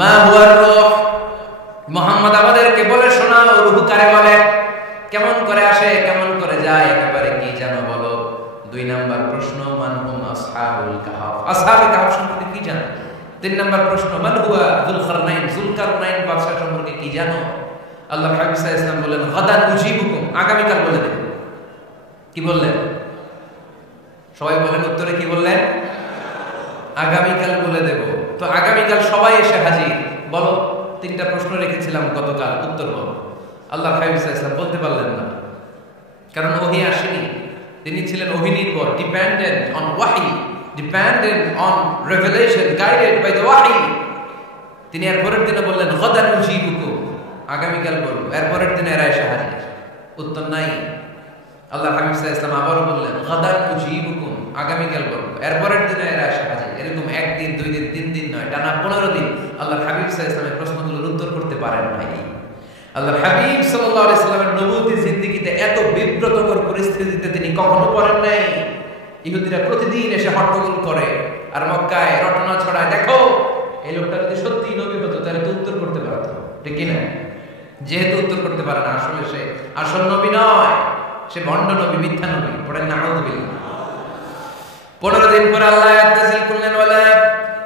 মা হুয়ার রূহ, মুহাম্মদ আমাদেরকে বলে শোনাও রূহ কারে বলে, কেমন করে আসে, কেমন করে যায়, একেবারে কি জানো বলো। 2 নাম্বার প্রশ্ন, মান হুম আসহাবুল কাহফ, আসহাবুল কাহফ সম্পর্কে কি জানো। 3 নাম্বার প্রশ্ন, মান হুয়া যুলকারনাইন, যুলকারনাইন বাদশা সম্পর্কে কি জানো। আল্লাহ হাবিব সাল্লাল্লাহু আলাইহি ওয়াসাল্লাম বললেন গাদান উজিবুকুম, আগামীকাল বলে দেব। কি বললেন? সবাই বলেন উত্তরে কি বললেন? আগামীকাল বলে দেব। তো আগামীকাল সবাই এসে হাজির। বলো 3টা প্রশ্ন রেখেছিলাম গতকাল, উত্তর বলো। আল্লাহ হাবিব সাল্লাল্লাহু আলাইহি ওয়াসাল্লাম বলতে পারলেন না, কারণ ওহী আসেনি। তিনি ছিলেন ওহী নির্ভর, ডিপেন্ডেন্ট অন ওয়াহি, dependent on revelation, guided by the ওয়াহি। তিনি এর পরের দিনে বললেন গাদান উজিবুকুম, আগামীকাল বলবো। এর পরের দিনে এরা এসে হাজির, উত্তর নাই। আল্লাহ হাবিব সাল্লাল্লাহু আলাইহি ওয়াসাল্লাম আবারও বললেন গাদান উজিবুকুম, আগামীকাল বলবো। এর পরের দিনে এরা এসে হাজির। এরকম 1 দিন 2 দিন 3 দিন নয়, টানা 15 দিন আল্লাহ হাবিব সাল্লাল্লাহু আলাইহি ওয়াসাল্লামের প্রশ্নগুলোর উত্তর করতে পারেন নাই। আল্লাহ হাবিব সাল্লাল্লাহু আলাইহি ওয়াসাল্লামের নবুয়তী জিন্দেগিতে এত বিব্রতকর পরিস্থিতিতে তিনি কখনো পড়েন নাই। ইহুদিরা প্রতিদিন এসে হট্টগোল করে আর মক্কায় রটনা ছড়ায়, দেখো এই লোকটা যদি সত্যি নবী হতো তাহলে তো উত্তর করতে পারতো, ঠিক কি না? যেহেতু উত্তর করতে পারে না, আসলে সে আসল নবী নয়, সে ভণ্ড নবী, মিথ্যা নবী। পড়েন নাউযুবিল্লাহ। 15 দিন পর আল্লাহ আয়াত নাযিল করলেন, ওয়ালা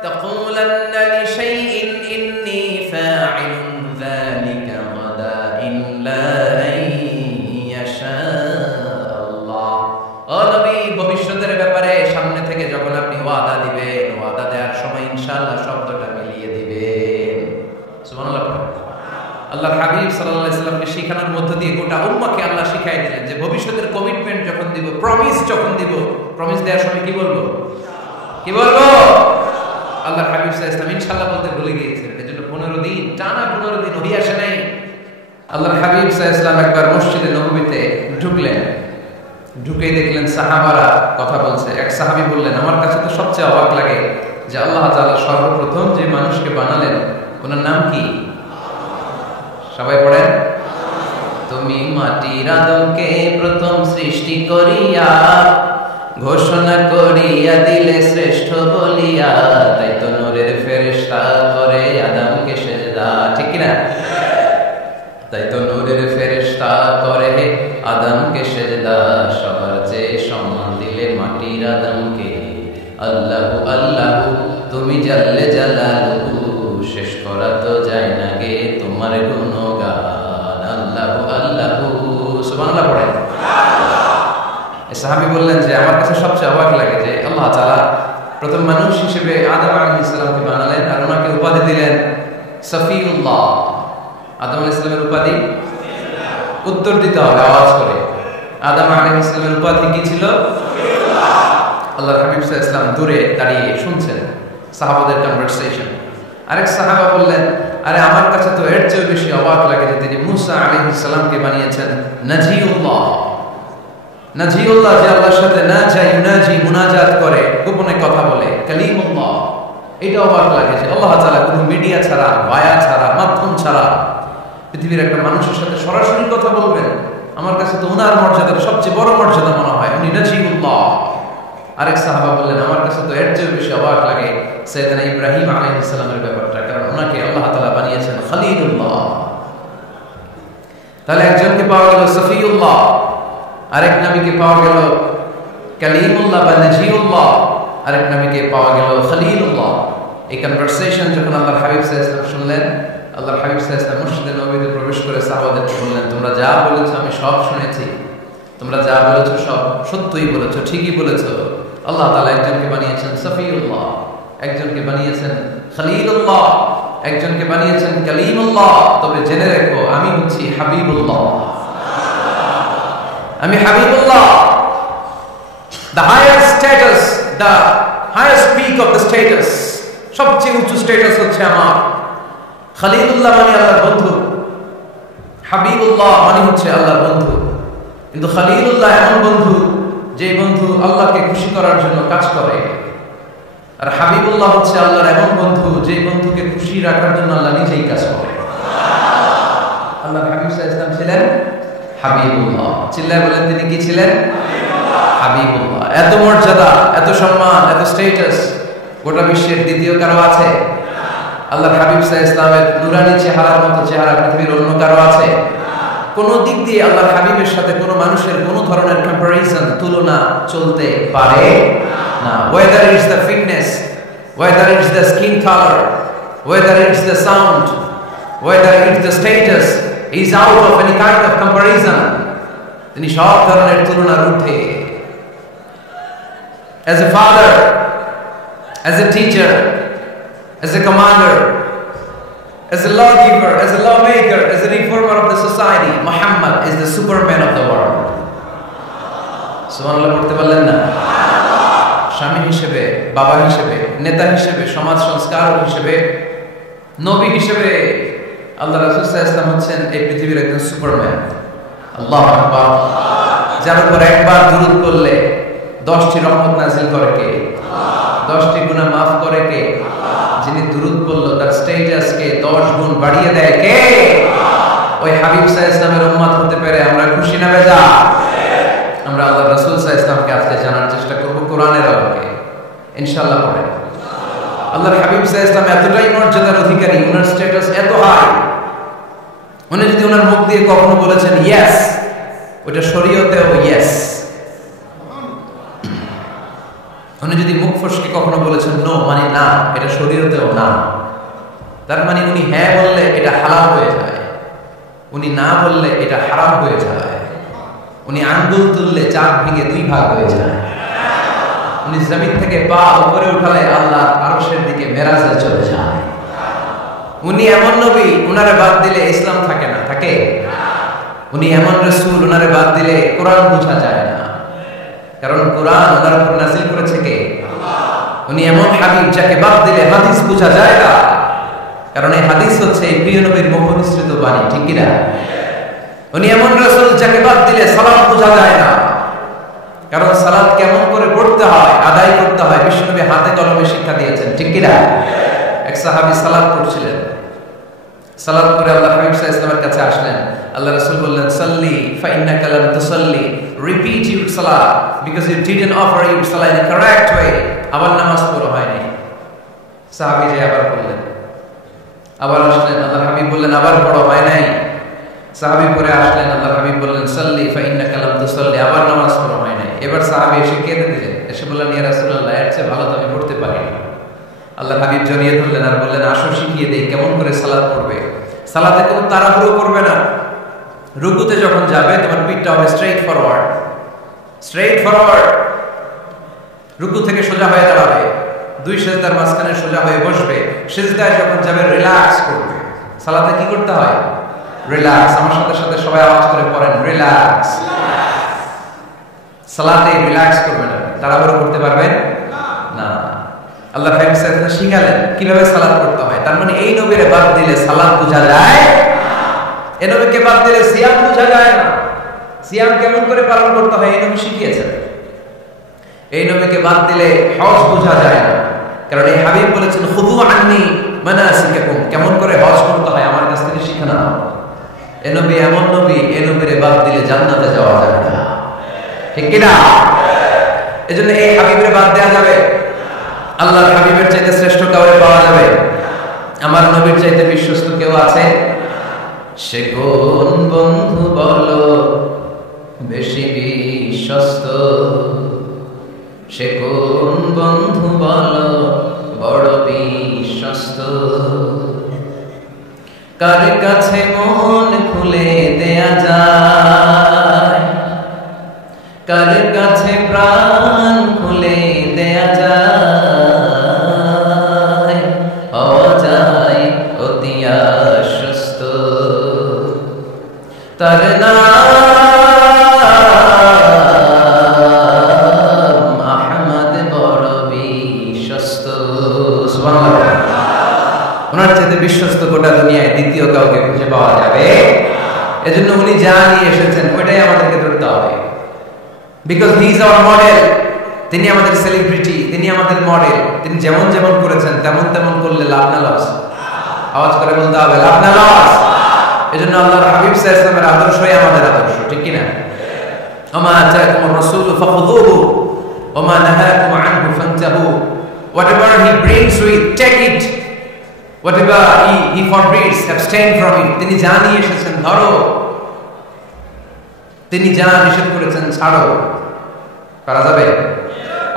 তাকুলান্না লিশাইইন ইন্নী ফাঈলুন যালিকা গাদা ইল্লা আইয়াশা আল্লাহ। ও নবী, ভবিষ্যতের ব্যাপারে সামনে থেকে যখন আপনি ওয়াদা দিবেন, ওয়াদা দেওয়ার সময় ইনশাআল্লাহ শব্দটা মিলিয়ে দিবেন। সুবহানাল্লাহ। আল্লাহর হাবিব সাল্লাল্লাহু আলাইহি ওয়াসাল্লামকে শিখানোর মধ্য দিয়ে গোটা উম্মাহকে আল্লাহ শিখাই দিলেন যে ভবিষ্যতের কমিটমেন্ট যখন দিব, প্রমিস যখন দিব, প্রমিস দেওয়ার সময় কি বলবো? কি বলবো? আল্লাহর হাবিব সাল্লাল্লাহু আলাইহি ওয়াসাল্লাম ইনশাআল্লাহ বলতে ভুলে গিয়েছিলেন। এজন্য 15 দিন, টানা 15 দিন ওহী আসে নাই। আল্লাহর হাবিব সাল্লাল্লাহু আলাইহি ওয়াসাল্লাম একবার মসজিদে নববীতে ঢুকলেন, ঢুকেই দেখলেন সাহাবারা কথা বলছে। এক সাহাবী বললেন, আমার কাছে তো সবচেয়ে অবাক লাগে যে আল্লাহ তাআলা সর্বপ্রথম যে মানুষকে বানালেন ওনার নাম কি? সবাই পড়েন, তুমি মাটির আদমকে প্রথম সৃষ্টি করিয়া ঘোষণা করিয়া দিলে শ্রেষ্ঠ বলিয়া, তাই তো নূরের ফেরেশতা করে আদমকে সেজদা, ঠিক কি না? তাই তো নূরের ফেরেশতা করে আদমকে সেজদা, সবার চেয়ে সম্মান দিলে মাটির আদমকে। আল্লাহু আল্লাহু তুমি জাল্লে জালালুহু, শেষ করা তো যায় না গে তোমার গুণগান। আল্লাহু আল্লাহু, সুবহানাল্লাহ পড়েন। এই সাহাবী বললেন যে আমার কাছে সবচেয়ে অবাক লাগে যে আল্লাহ তাআলা প্রথম মানুষ হিসেবে আদম আলাইহিস সালামকে বানালেন আর ওনাকে উপাধি দিলেন সফিউল্লাহ। আদম আলাইহিস সালামের উপাধি উত্তর দিতে হবে আওয়াজ করে। আদম আলাইহিস সালামের উপাধি কি ছিল? সফিউল্লাহ। আল্লাহর হাবিব সাল্লাল্লাহু আলাইহি ওয়াসাল্লাম দূরে দাঁড়িয়ে শুনছেন সাহাবাদের কনভারসেশন। আরেক সাহাবা বললেন, আরে আমার কাছে তো এর চেয়ে বেশি অবাক লাগে যে তিনি মুসা আলাইহিস সালামকে বানিয়েছেন নাজিউল্লাহ। নাজিউল্লাহ যে আল্লাহর সাথে নাজি মুনাজাত করে, গোপনে কথা বলে, কালিমুল্লাহ। এটা অবাক লাগে যে আল্লাহ তাআলা কোনো মিডিয়া ছাড়া, বায়া ছাড়া, মাধ্যম ছাড়া পৃথিবীর একটা মানুষের সাথে সরাসরি কথা বলবেন। আমার কাছে তো ওনার মর্যাদার সবচেয়ে বড় মর্যাদা মনে হয়, উনি নাজিউল্লাহ। আরেক সাহাবা বললেন, আমার কাছে তো এর চেয়ে বেশি অবাক লাগে সাইয়েদনা ইব্রাহিম আলাইহিস সালামের ব্যাপারটা, কারণ ওনাকে আল্লাহ তাআলা বানিয়েছেন খলিলুল্লাহ। তাহলে একজনকে পাওয়া গেল সফিউল্লাহ, আরেক নবীকে পাওয়া গেল কালিমুল্লাহ বা নাজিউল্লাহ, আরেক নবীকে পাওয়া গেল খলিলুল্লাহ। এই কনভারসেশন যখন আল্লাহর হাবিব সাল্লাল্লাহু আলাইহি ওয়াসাল্লাম শুনলেন, আল্লাহর হাবিব সাল্লাল্লাহু আলাইহি ওয়াসাল্লাম মসজিদে নববীতে প্রবেশ করে সাহাবাদেরকে বললেন, তোমরা যা বলেছো আমি সব শুনেছি, তোমরা যা বলেছো সব সত্যই বলেছো, ঠিকই বলেছো। আল্লাহ তাআলা একজনকে বানিয়েছেন সফিউল্লাহ, একজনকে বানিয়েছেন খলিলুল্লাহ, একজনকে বানিয়েছেন কালিমুল্লাহ। তবে জেনে রেখো আমি হচ্ছি হাবিবুল্লাহ, আমি Habibullah. The higher status, the highest peak of the status, সবচেয়ে উঁচু স্ট্যাটাস হচ্ছে আমার। খলিলুল্লাহ মানে আল্লাহর বন্ধু, হাবিবুল্লাহ মানে হচ্ছে আল্লাহর বন্ধু। কিন্তু খলিলুল্লাহ এমন বন্ধু যে বন্ধু আল্লাহকে খুশি করার জন্য কাজ করে, আর হাবিবুল্লাহ হচ্ছে আল্লাহর এমন বন্ধু যে বন্ধুকে খুশি রাখার জন্য আল্লাহ নিজেই কাজ করে। আল্লাহর হাবিব সাল্লাল্লাহু আলাইহি ওয়াসাল্লাম ছিলেন হাবিবুল্লাহ। চিল্লায় বলেন তিনি কি ছিলেন? হাবিবুল্লাহ। এত মর্যাদা, এত সম্মান, এত স্ট্যাটাস গোটা বিশ্বের দ্বিতীয় কারো আছে? আল্লাহর হাবিব সাল্লাল্লাহু আলাইহি ওয়াসাল্লামের নূরানি চেহারার মতো চেহারা পৃথিবীর অন্য কারো আছে? কোন দিক দিয়ে আল্লাহর হাবিবের সাথে কোন মানুষের কোন ধরনের কম্পারিজন তুলনা চলতে পারে না। whether it's the fitness, whether it's the skin color, whether it's the sound, whether it's the status, is out of any kind of comparison. তিনি সব ধরনের তুলনার ঊর্ধ্বে। as a father, as a teacher, as a commander, as a lawgiver, as a lawmaker, as a reformer of the society, Muhammad is the superman of the world. সুবহানাল্লাহ পড়তে পারলেন না? স্বামী হিসেবে, বাবা হিসেবে, নেতা হিসেবে, সমাজ সংস্কারক হিসেবে, নবী হিসেবে আল্লাহ রাসূল সাল্লাল্লাহু আলাইহি ওয়াসাল্লাম হচ্ছেন এই পৃথিবীর একজন সুপারম্যান। আল্লাহু আকবার। যার উপর একবার দুরূদ পড়লে 10টি রহমত নাযিল করে কে? 10টি গুনাহ maaf করে কে? যিনি দুরূদ পড়লো তার স্ট্যাটাসকে 10 গুণ বাড়িয়ে দেয় কে? ওই হাবিব সাল্লাল্লাহু আলাইহি ওয়াসাল্লামের উম্মত হতে পেরে আমরা খুশি না বেজা? আমরা আল্লাহর রাসূল সাল্লাল্লাহু আলাইহি ওয়াসাল্লামকে আজকে জানার চেষ্টা করব কোরআনের আলোকে, ইনশাআল্লাহ। পড়ে আল্লাহর হাবিব সাল্লাল্লাহু আলাইহি ওয়াসাল্লাম এতটাই মর্যাদার অধিকারী, ওনার স্ট্যাটাস এত হাই, উনি যদি ওনার মুখ দিয়ে কখনো বলেছেন ইয়েস, ওটা শরীয়তেও ইয়েস। উনি যদি মুখ ফসকে কখনো বলেছেন নো, মানে না, এটা শরীয়তেও না। তার মানে উনি হ্যাঁ বললে এটা হালাল হয়ে যায়, উনি না বললে এটা হারাম হয়ে যায়। উনি আঙ্গুল তুললে চাঁদ ভেঙে 2 ভাগ হয়ে যায়। উনি জমিন থেকে পা উপরে উঠালে আল্লাহর আরশের দিকে মেরাজে চলে যায়। উনি এমন নবী, উনারে বাদ দিলে ইসলাম থাকে না, থাকে? উনি এমন রাসূল, উনারে বাদ দিলে কোরআন বোঝা যায় না, কারণ কোরআন ওনার উপর নাযিল করেছে কে? আল্লাহ। উনি এমন হাবিব যাকে বাদ দিলে হাদিস বোঝা যায় না, কারণ এই হাদিস হচ্ছে প্রিয় নবীর মুখনিসৃত বাণী, ঠিক কি না? উনি এমন রাসূল যাকে বাদ দিলে সালাত বোঝা যায় না, কারণ সালাত কেমন করে পড়তে হয়, আদায় করতে হয় বিশ্বনবী হাতে কলমে শিক্ষা দিয়েছেন, ঠিক কি না? এক সাহাবী সালাত পড়ছিলেন, সালাত করে আল্লাহ হাবিব সাল্লাল্লাহু আলাইহি ওয়াসাল্লামের কাছে আসলেন। আল্লাহ রাসূল বললেন সাল্লি ফা ইন্নাকা লাম তুসাল্লি, রিপিট ইউর সালাত because you didn't offer your সালাত ইন আ কারেক্ট ওয়ে। আবার নামাজ পড়া হয়নি। সাহাবী যে আবার পড়লেন, আবার আসলেন, আল্লাহ হাবিব বললেন আবার পড়া হয় নাই। সাহাবী পরে আসলেন, আল্লাহ হাবিব বললেন সাল্লি ফা ইন্নাকা লাম তুসাল্লি, আবার নামাজ পড়া হয় নাই। এবার সাহাবী এসে কেঁদে দিলেন, এসে বললেন ইয়া রাসূলুল্লাহ, এর চেয়ে ভালো তো আমি পড়তে পারি না। আল্লাহ হাবিব জড়িয়ে ধরলেন আর বললেন আসো শিখিয়ে দেই কেমন করে সালাত পড়বে। সালাতে কোনো তাড়াহুড়ো করবে না। রুকুতে যখন যাবে তোমার পিঠটা হবে স্ট্রেইট ফরওয়ার্ড, স্ট্রেইট ফরওয়ার্ড। রুকু থেকে সোজা হয়ে দাঁড়াবে, 2 সিজদার মাঝখানে সোজা হয়ে বসবে। সিজদায় যখন যাবে রিল্যাক্স করবে। সালাতে কি করতে হয়? রিল্যাক্স। আমার সাথে সাথে সবাই আওয়াজ করে পড়েন রিল্যাক্স। সালাতে রিল্যাক্স করবেন, তাড়াহুড়ো করতে পারবেন না। আল্লাহ হাবিব সাল্লাল্লাহু আলাইহি ওয়াসাল্লাম শিখালেন কিভাবে সালাত পড়তে হয়। তার মানে এই নবীরে বাদ দিলে সালাত বোঝা যায় না, এই নবীকে বাদ দিলে সিয়াম বোঝা যায় না। সিয়াম কেমন করে পালন করতে হয় এই নবী শিখিয়েছেন। এই নবীকে বাদ দিলে হজ বোঝা যায় না, কারণ এই হাবিব বলেছেন খুযু আন্নী মানাসিকাকুম, কেমন করে হজ করতে হয় আমার কাছ থেকে শিখে নাও। এই নবী এমন নবী, এই নবীরে বাদ দিলে জান্নাতে যাওয়া যাবে না, ঠিক কি না? এজন্য এই হাবিবের বাদ দেওয়া যাবে? আল্লাহর হাবিবের চাইতে শ্রেষ্ঠ কাউরে পাওয়া যাবে? আমার নবীর চাইতে বিশ্বস্ত কেউ আছে? সে কোন বন্ধু বলো বেশি বিশ্বস্ত, সে কোন বন্ধু বলো বড় বিশ্বস্ত, কার কাছে মন খুলে দেয়া যায়, কার কাছে প্রাণ খুলে দেয়া যায়, হওয়া যায় অতি আশ্বস্ত। তার নাম আহমদ বড় বিশ্বস্ত। সুবহানাল্লাহ। ওনার চাইতে বিশ্বস্ত গোটা দুনিয়ায় দ্বিতীয় কাউকে খুঁজে পাওয়া যাবে? এজন্য উনি যা নিয়ে এসেছেন ওইটাই আমাদেরকে ধরতে হবে, because he is our model. তিনি আমাদের সেলিব্রিটি, তিনি আমাদের মডেল। তিনি যেমন যেমন করেছেন তেমন তেমন করলে লাভ না লস? আওয়াজ করে বলতে হবে লাভ না লস। এজন্য আল্লাহর হাবিব সাল্লাল্লাহু আলাইহি ওয়াসাল্লামের আদর্শই আমাদের আদর্শ, ঠিক কি না? ওমা আতাকুমুর রাসূলু ফাখুযুহু ওমা নাহাকুম আনহু ফান্তাহু। Whatever he brings with, take it. whatever he forbids, abstain from it. তিনি যা নিয়ে এসেছেন ধরো, তিনি যা নিষেধ করেছেন ছাড়ো। করা যাবে?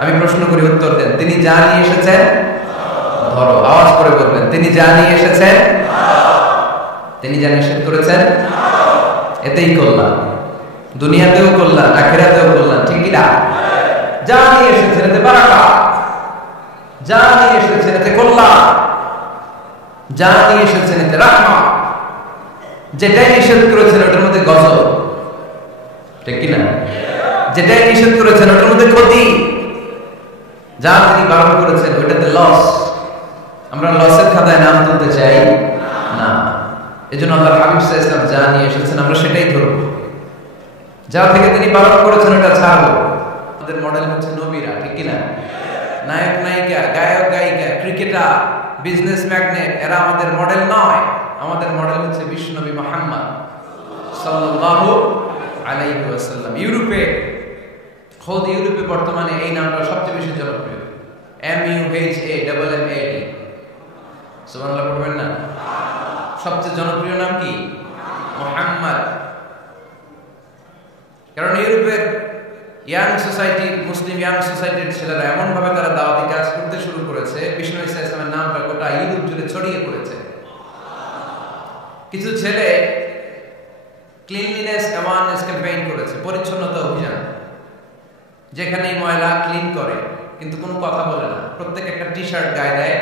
আমি প্রশ্ন করি, উত্তর দেন। তিনি যা নিয়ে এসেছেন ধরো। আওয়াজ করে বলবেন, তিনি যা নিয়ে এসেছেন, তিনি যা নিষেধ করেছেন এতেই কল্যাণ, দুনিয়াতেও কল্যাণ, আখিরাতেও কল্যাণ। ঠিক কি না? যা নিয়ে এসেছেন এতে বারাকা, যা নিয়ে এসেছেন এতে কল্যাণ, যা নিয়ে এসেছেন এতে রাহমা, যেটাই নিষেধ করেছেন ওটার মধ্যে গজব। ঠিক কি না? যেটাই নিষেধ করেছেন ওটার মধ্যে ক্ষতি, যা তিনি বারণ করেছেন ওইটাতে লস। আমরা লসের খাতায় নাম তুলতে চাই না। এজন্য আল্লাহর হাবিব সাল্লাল্লাহু আলাইহি ওয়াসাল্লাম যা নিয়ে এসেছেন আমরা সেটাই ধরব, যা থেকে তিনি বারণ করেছেন ওটা ছাড়বো। আমাদের মডেল হচ্ছে নবীরা। ঠিক কি না? নায়ক নায়িকা, গায়ক গায়িকা, ক্রিকেটার, বিজনেস ম্যাগনেট, এরা আমাদের মডেল নয়। আমাদের মডেল হচ্ছে বিশ্বনবী মুহাম্মদ সাল্লাল্লাহু আলাইহি ওয়াসাল্লাম। ইউরোপে, খোদ ইউরোপে বর্তমানে এই নামটা সবচেয়ে বেশি জনপ্রিয়, MUHAMMAD। সুবহানাল্লাহ পড়বেন না? সবচেয়ে জনপ্রিয় নাম কি? মুহাম্মদ। কারণ ইউরোপের ইয়াং সোসাইটি, মুসলিম ইয়াং সোসাইটির ছেলেরা এমন ভাবে তারা দাওয়াতি কাজ করতে শুরু করেছে, বিষ্ণু ঈসা ইসলামের নামটা গোটা ইউরোপ জুড়ে ছড়িয়ে পড়েছে। কিছু ছেলে ক্লিনলিনেস অ্যাওয়ারনেস ক্যাম্পেইন করেছে, পরিচ্ছন্নতা অভিযান, যেখানে ময়লা ক্লিন করে কিন্তু কোনো কথা বলে না। প্রত্যেক একটা টি শার্ট গায়ে দেয়,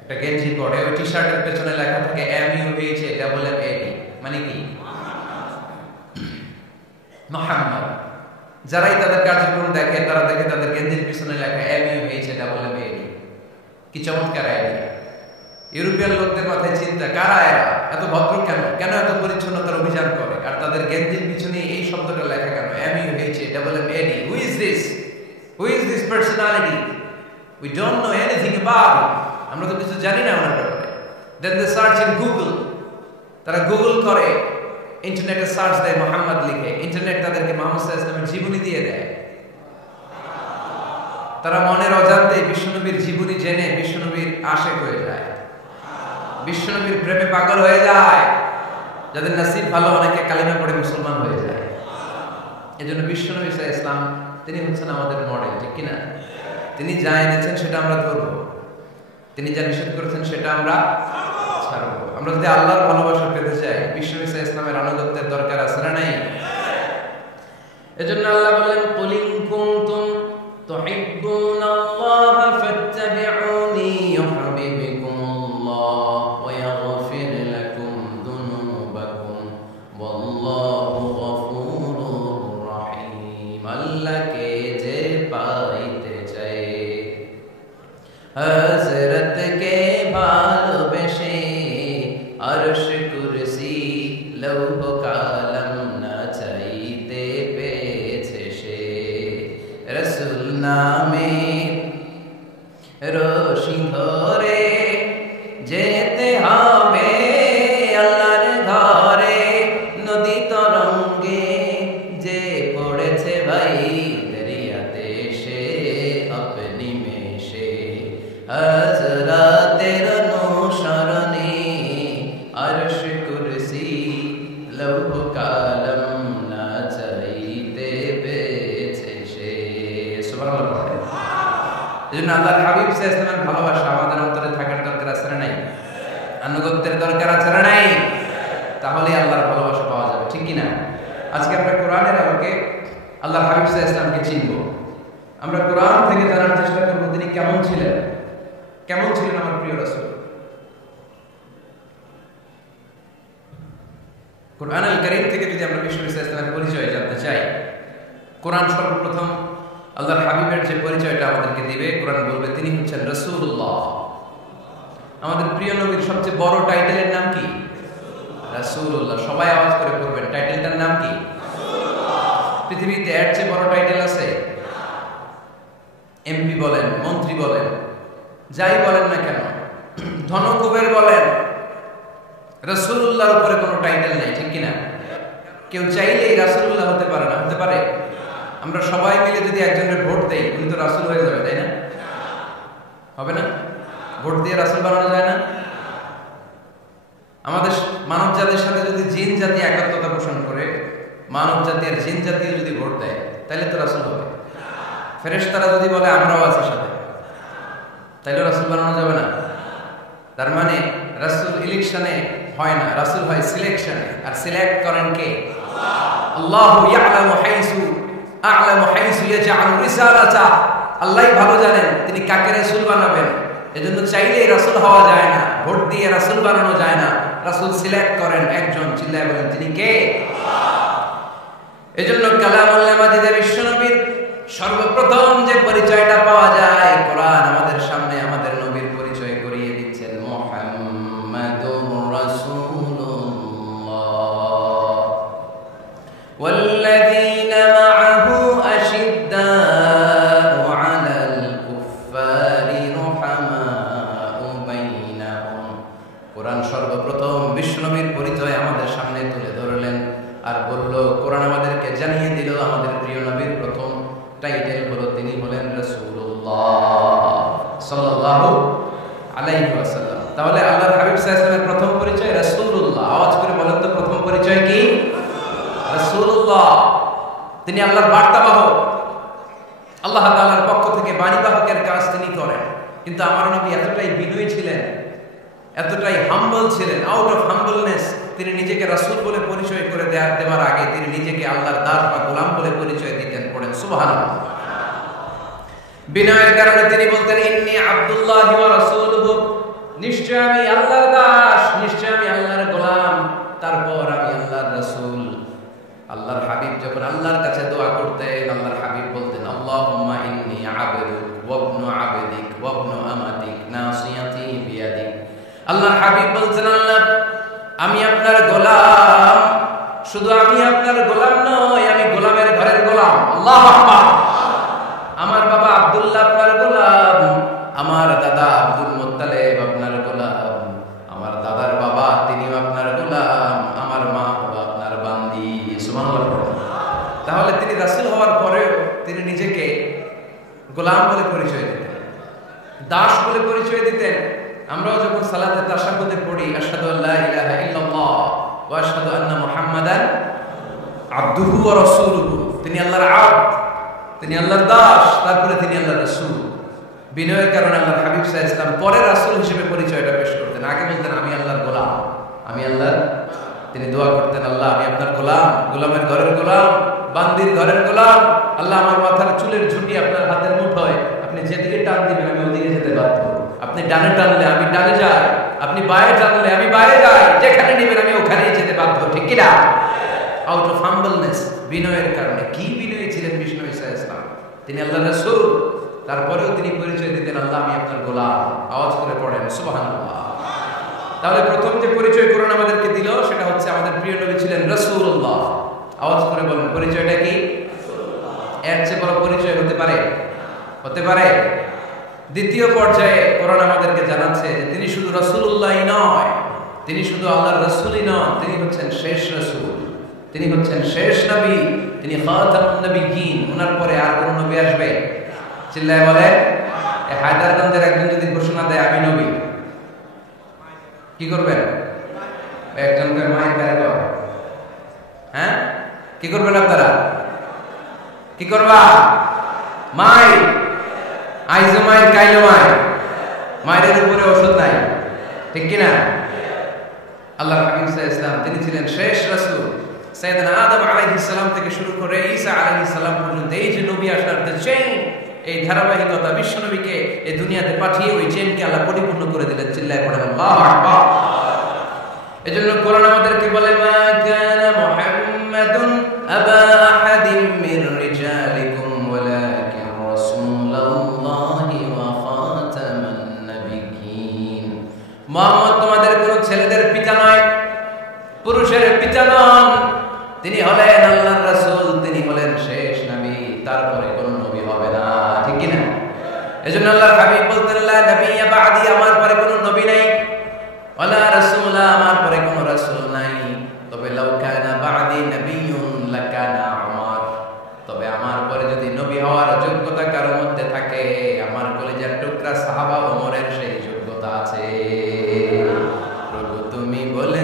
একটা গেঞ্জি পরে, ওই টি শার্টের পেছনে লেখা থাকে MUHAMMAD, মানে কি? মুহাম্মদ। যারাই তাদের কার্যক্রম দেখে তারা দেখে তাদের গেঞ্জির পিছনে লেখা MUHAMMAD। কি চমৎকার আইডিয়া! ইউরোপিয়ান লোকদের মাথায় চিন্তা, কারা এরা, এত ভদ্র কেন, কেন এত পরিচ্ছন্নতার অভিযান করে, আর তাদের গেঞ্জির পিছনে এই শব্দটা লেখা কেন, MUHAMMAD? Who is this? Who is this personality? We don't know anything about it. আমরা তো কিছু জানি না ওনার ব্যাপারে। Then they search in Google. তারা গুগল করে, ইন্টারনেটে সার্চ দেয় মুহাম্মদ লিখে, ইন্টারনেট তাদেরকে মুহাম্মদ সাল্লাল্লাহু আলাইহি ওয়াসাল্লামের জীবনী দিয়ে দেয়। তারা মনের অজান্তে বিশ্বনবীর জীবনী জেনে বিশ্বনবীর আশিক হয়ে যায়, বিশ্বনবীর প্রেমে পাগল হয়ে যায়। যাদের নসিব ভালো, অনেকে কালিমা পড়ে মুসলমান হয়ে যায়। এজন্য বিশ্বনবী সাল্লাল্লাহু আলাইহি ওয়াসাল্লাম তিনি হচ্ছেন আমাদের মডেল। ঠিক কি না? তিনি যা এনেছেন সেটা আমরা ধরবো, তিনি যা নিষেধ করেছেন সেটা আমরা ছাড়বো। আমরা যদি আল্লাহর ভালোবাসা পেতে চাই, বিশ্বনবী সাল্লাল্লাহু আলাইহি ওয়াসাল্লামের আনুগত্যের দরকার আছে না নাই? এজন্য আল্লাহ বলেন, কুল ইন কুনতুম তুহিব্বুনাল্লাহা ফাত্তাবিউনি ইউহিব্বুকুমুল্লাহ ওয়া ইয়াগফির লাকুম যুনুবাকুম ওয়াল্লাহু গফুরুর রহিম। আল্লাহকে যে পাইতে চায়, হযরত কে ভালোবেসে, আরশ কুরসি লৌহ কালাম না চাইতে পেয়েছে সে। রাসূল নামে রশি ধরে যেতে হবে আল্লাহর ঘরে। নদী তরঙ্গে যে পড়েছে ভাই দরিয়াতে, সে আপনি মেশে হযরতের অনুসরণে, আরশ কুরসি লৌহ কালাম না চাইতে পেয়েছে সে। সুবহানাল্লাহ। এজন্য আল্লাহর হাবিব সাল্লাল্লাহু আলাইহি ওয়াসাল্লামের ভালোবাসা আমাদের অন্তরে থাকার দরকার আছে না নাই? আনুগত্যের দরকার আছে না নাই? তাহলে আল্লাহর ভালোবাসা পাওয়া যাবে। ঠিক কি না? আজকে আমরা কোরআনের আলোকে আল্লাহর হাবিব সাল্লাল্লাহু আলাইহি ওয়াসাল্লামকে চিনব। আমরা কোরআন থেকে জানার চেষ্টা করব তিনি কেমন ছিলেন, কেমন ছিলেন আমার প্রিয় রাসূল। কোরআন আল কারীম থেকে যদি আমরা বিশ্বনবী সাল্লাল্লাহু আলাইহি ওয়াসাল্লামের পরিচয় জানতে চাই, কোরআন সর্বপ্রথম আল্লাহর হাবিবের যে পরিচয়টা আমাদেরকে দিবে, কোরআন বলবে তিনি হচ্ছেন রাসূলুল্লাহ। আমাদের প্রিয় নবীর সবচেয়ে বড় টাইটেলের নাম কি? রাসূলুল্লাহ। সবাই আওয়াজ করে পড়বেন, টাইটেলটার নাম কি? পৃথিবীতে এর চেয়ে বড় টাইটেল আছে? এমপি বলেন, মন্ত্রী বলেন, যাই বলেন না কেন, ধনকুবের বলেন, রাসূলুল্লাহর উপরে কোনো টাইটেল নাই। ঠিক কিনা? কেউ চাইলেই রাসূলুল্লাহ হতে পারে না। হতে পারে? আমরা সবাই মিলে যদি একজনের ভোট দেই, উনি তো রাসূল হয়ে যাবে, তাই না? হবে না? ভোট দিয়ে রাসূল বানানো যায় না? আমাদের মানব জাতির সাথে যদি জিন জাতি একাত্মতা পোষণ করে, মানব জাতি আর জিন জাতি যদি ভোট দেয়, তাহলে তো রাসূল হবে। ফেরেশতারা যদি বলে আমরাও আছি সাথে, তাহলে রাসূল বানানো যাবে না। তার মানে রাসূল ইলেকশনে হয় না, রাসূল হয় সিলেকশনে। আর সিলেক্ট করেন কে? আল্লাহু ইয়ালামু হাইসু ইয়াজআলু রিসালাতা। আল্লাহই ভালো জানেন তিনি কাকে রাসূল বানাবেন। এজন্য চাইলেই রাসূল হওয়া যায় না, ভোট দিয়ে রাসূল বানানো যায় না। রাসূল সিলেক্ট করেন একজন, চিল্লায় বলেন তিনি কে? এজন্য কালামুল্লাহ মাজিদে বিশ্বনবীর সর্বপ্রথম যে পরিচয়টা পাওয়া যায়, কোরআন আমাদের সামনে আমাদের নবীর পরিচয় করিয়ে দিচ্ছেন, মুহাম্মাদুর রাসূলুল্লাহ ওয়াল্লাযীনা মা'আহু আশিদ্দাউ 'আলাল কুফফারি রুহামাউ বাইনাহুম। কোরআন সর্বপ্রথম বিশ্বনবীর পরিচয় আমাদের সামনে তুলে ধরলেন আর বলল, কোরআন আমাদেরকে জানিয়ে দিল আমাদের প্রিয় নবীর প্রথম টাইটেল হলো তিনি হলেন রাসূলুল্লাহ সাল্লাল্লাহু আলাইহি ওয়াসাল্লাম। তাহলে আল্লাহর হাবিব সাল্লাল্লাহু আলাইহি ওয়াসাল্লামের প্রথম পরিচয় রাসূলুল্লাহ। আওয়াজ করে বলেন তো প্রথম পরিচয় কি? রাসূলুল্লাহ। তিনি আল্লাহর বার্তাবাহক, আল্লাহ তাআলার পক্ষ থেকে বাণীবাহকের কাজ তিনি করেন। কিন্তু আমার নবী এতটাই বিনয়ী ছিলেন, এতটাই হাম্বল ছিলেন, আউট অফ হাম্বলনেস তিনি নিজেকে রাসূল বলে পরিচয় করে দেওয়ার আগে তিনি নিজেকে আল্লাহর দাস বা গোলাম বলে পরিচয় দিতেন। পড়েন সুবহানাল্লাহ। বিনয়ের কারণে তিনি বলতেন, ইন্নী আব্দুল্লাহি ওয়া রাসূলুহু, নিশ্চয় আমি আল্লাহর দাস, নিশ্চয় আমি আল্লাহর গোলাম, তারপর আমি আল্লাহর রাসূল। আল্লাহর হাবিব যখন আল্লাহর কাছে দোয়া করতেন, আল্লাহর হাবিব বলতেন, আল্লাহুম্মা ইন্নী আবদুক ওয়া ইবনু আবদিক ওয়া ইবনু আমাতিক নাসিয়াতি বিয়াদিক। আল্লাহর হাবিব বলতেন, আল্লাহ আমি আপনার গোলাম, শুধু আমি আপনার গোলাম নয়, আমি গোলামের ঘরের গোলাম। আল্লাহু আকবার। আমার বাবা আব্দুল্লাহ আপনার গোলাম, আমার দাদা আব্দুল মুত্তালিব আপনার গোলাম, আমার দাদার বাবা তিনিও আপনার গোলাম, আমার মা হলো আপনার বান্দি। সুবহানাল্লাহ। তাহলে তিনি রাসূল হওয়ার পরেও তিনি নিজেকে গোলাম বলে পরিচয় দিতেন, দাস বলে পরিচয় দিতেন। আমরাও যখন সালাতে তাশাহুদে পড়ি, আশহাদু আল্লা ইলাহা ইল্লাল্লাহ ওয়া আশহাদু আন্না মুহাম্মাদান আবদুহু ওয়া রাসূলুহু, তিনি আল্লাহর আবদ, তিনি আল্লাহর দাস, তারপরে তিনি আল্লাহর রাসূল। বিনয়ের কারণে আল্লাহর হাবিব সাল্লাল্লাহু আলাইহি ওয়াসাল্লাম পরে রাসূল হিসেবে পরিচয়টা পেশ করতেন। আগে বলতেন আমি আল্লাহর গোলাম, আমি আল্লাহর। তিনি দোয়া করতেন, আল্লাহ আমি আপনার গোলাম, গোলামের ঘরের গোলাম, বান্দির ঘরের গোলাম। আল্লাহ আমার মাথার চুলের ঝুঁটি আপনার হাতের মুঠোয়, আপনি যেদিকে টান দিবেন আমি ওদিকে যেতে বাধ্য। আপনি ডানে টানলে আমি ডানে যাই, আপনি বায়ে টানলে আমি বায়ে যাই, যেখানে নেবেন আমি ওখানেই যেতে বাধ্য। ঠিক কি না? আউট অফ হাম্বলনেস, বিনয়ের কারণে। কি বিনয়ী ছিলেন বিষ্ণু ঈসা ইসলাম। তিনি আল্লাহর রাসূল, তারপরেও তিনি পরিচয় দিতেন, আল্লাহ আমি আপনার গোলাম। আওয়াজ করে পড়েন সুবহানাল্লাহ। তাহলে প্রথম যে পরিচয় কোরআন আমাদেরকে দিল সেটা হচ্ছে আমাদের প্রিয় নবী ছিলেন রাসূলুল্লাহ। আওয়াজ করে বলেন পরিচয়টা কি? এর চেয়ে বড় পরিচয় হতে পারে? হতে পারে? দ্বিতীয় পর্যায়ে কোরআন আমাদেরকে জানাচ্ছে যে তিনি শুধু রাসূলুল্লাহই নয়, তিনি শুধু আল্লাহর রাসূলই নন, তিনি হচ্ছেন শেষ রাসূল, তিনি হচ্ছেন শেষ নবী, তিনি খাতামুন নবিয়্যিন। ওনার পরে আর কোন নবী আসবে? চিল্লায় বলে। এই হায়দারগঞ্জের একজন যদি ঘোষণা দেয় আমি নবী, কি করবেন? একজনকে মাইক বের কর, হ্যাঁ কি করবেন আপনারা? কি করবা? মাইক, আইজো মাইক কাইলো মাইক, মায়ের উপরে ওষুধ নাই, ঠিক কিনা? আল্লাহর হাবিব সাল্লাল্লাহু আলাইহি ওয়াসাল্লাম তিনি ছিলেন শেষ রাসূল। সাইয়েদনা আদম আলাইহিস সালাম থেকে শুরু করে ঈসা আলাইহিস সালাম পর্যন্ত এই যে নবী আসার যে চেইন, এই ধারাবাহিকতা, বিশ্ব নবীকে এই দুনিয়াতে পাঠিয়ে ওই চেইনকে আল্লাহ পরিপূর্ণ করে দিলেন। চিল্লায় পড়েন আল্লাহু আকবার। এজন্য কোরআন আমাদেরকে বলে, মা কানা মুহাম্মাদুন আবা আহাদিম মির রিজালিকুম ওয়ালাকিন রাসূলুল্লাহি ওয়া খাতামান নাবিয়্যিন। মুহাম্মদ তোমাদের কোনো ছেলেদের পিতা নয়, পুরুষের পিতা নন, তিনি হলেন আল্লাহর রাসূল, তিনি হলেন শেষ নবী, তারপরে কোন নবী হবে না। ঠিক কি না? এজন্য আল্লাহর হাবিব বলতেন, লা নবিয়্যা বা'দি, আমার পরে কোনো নবী নাই, ওয়ালা রাসূলা, আমার পরে কোনো রাসূল নাই। তবে লাউ কানা বা'দি নবিয়্যুন লাকানা উমর, তবে আমার পরে যদি নবী হওয়ার যোগ্যতা কারোর মধ্যে থাকে, আমার কলিজার টুকরা সাহাবা ওমরের সেই যোগ্যতা আছে। প্রভু তুমি বলে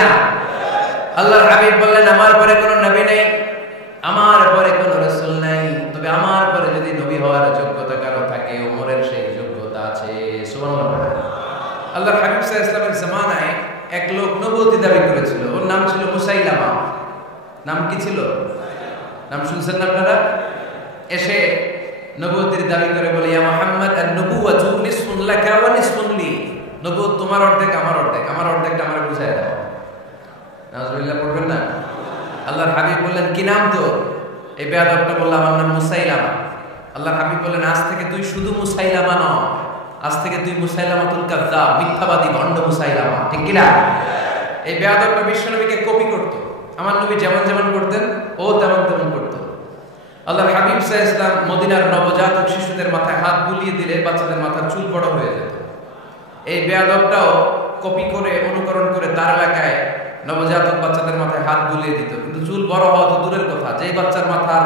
কিনা? আল্লাহর হাবিব বললেন আমার পরে কোনো নবী নেই, আমার পরে কোনো রাসূল নাই, তবে আমার পরে যদি নবী হওয়ার যোগ্যতা কারো থাকে ওমরের সেই যোগ্যতা আছে। সুবহানাল্লাহ। আল্লাহর হাবিব সাল্লাল্লাহু আলাইহি ওয়াসাল্লামের জামানায় এক লোক নবুয়তি দাবি করেছিল, ওর নাম ছিল মুসাইলামা। নাম কি ছিল? নাম শুনছেন না আপনারা? এসে নবুয়তির দাবি করে বলে, ইয়া মুহাম্মদ আন-নবুওয়াতু নিসফুন লাকা ওয়া নিসফুন লি। নবুয়ত তোমার অর্ধেক, আমার অর্ধেক, আমার অর্ধেকটা আমারে বুঝায় দাও। নাউজুবিল্লাহ পড়বেন না? আল্লাহর হাবিব বললেন কি নাম তো? এই বেয়াদবটা বলল আমার নাম মুসাইলামা। আল্লাহর হাবিব বললেন আজ থেকে তুই শুধু মুসাইলামা নয়, আজ থেকে তুই মুসাইলামাতুল কাযযাব, মিথ্যাবাদী ভণ্ড মুসাইলামা। ঠিক কি না? এই বেয়াদবটা বিশ্বনবীকে কপি করত। আমার নবী যেমন যেমন করতেন ও তেমন তেমন করত। আল্লাহর হাবিব সাল্লাল্লাহু আলাইহি ওয়াসাল্লাম মদিনার নবজাতক শিশুদের মাথায় হাত বুলিয়ে দিলে বাচ্চাদের মাথার চুল বড় হয়ে যেত। এই বেয়াদবটাও কপি করে অনুকরণ করে তার এলাকায় নবজাতক বাচ্চাদের মাথায় হাত বুলিয়ে দিত, কিন্তু চুল বড় হওয়া তো দূরের কথা, যেই বাচ্চার মাথার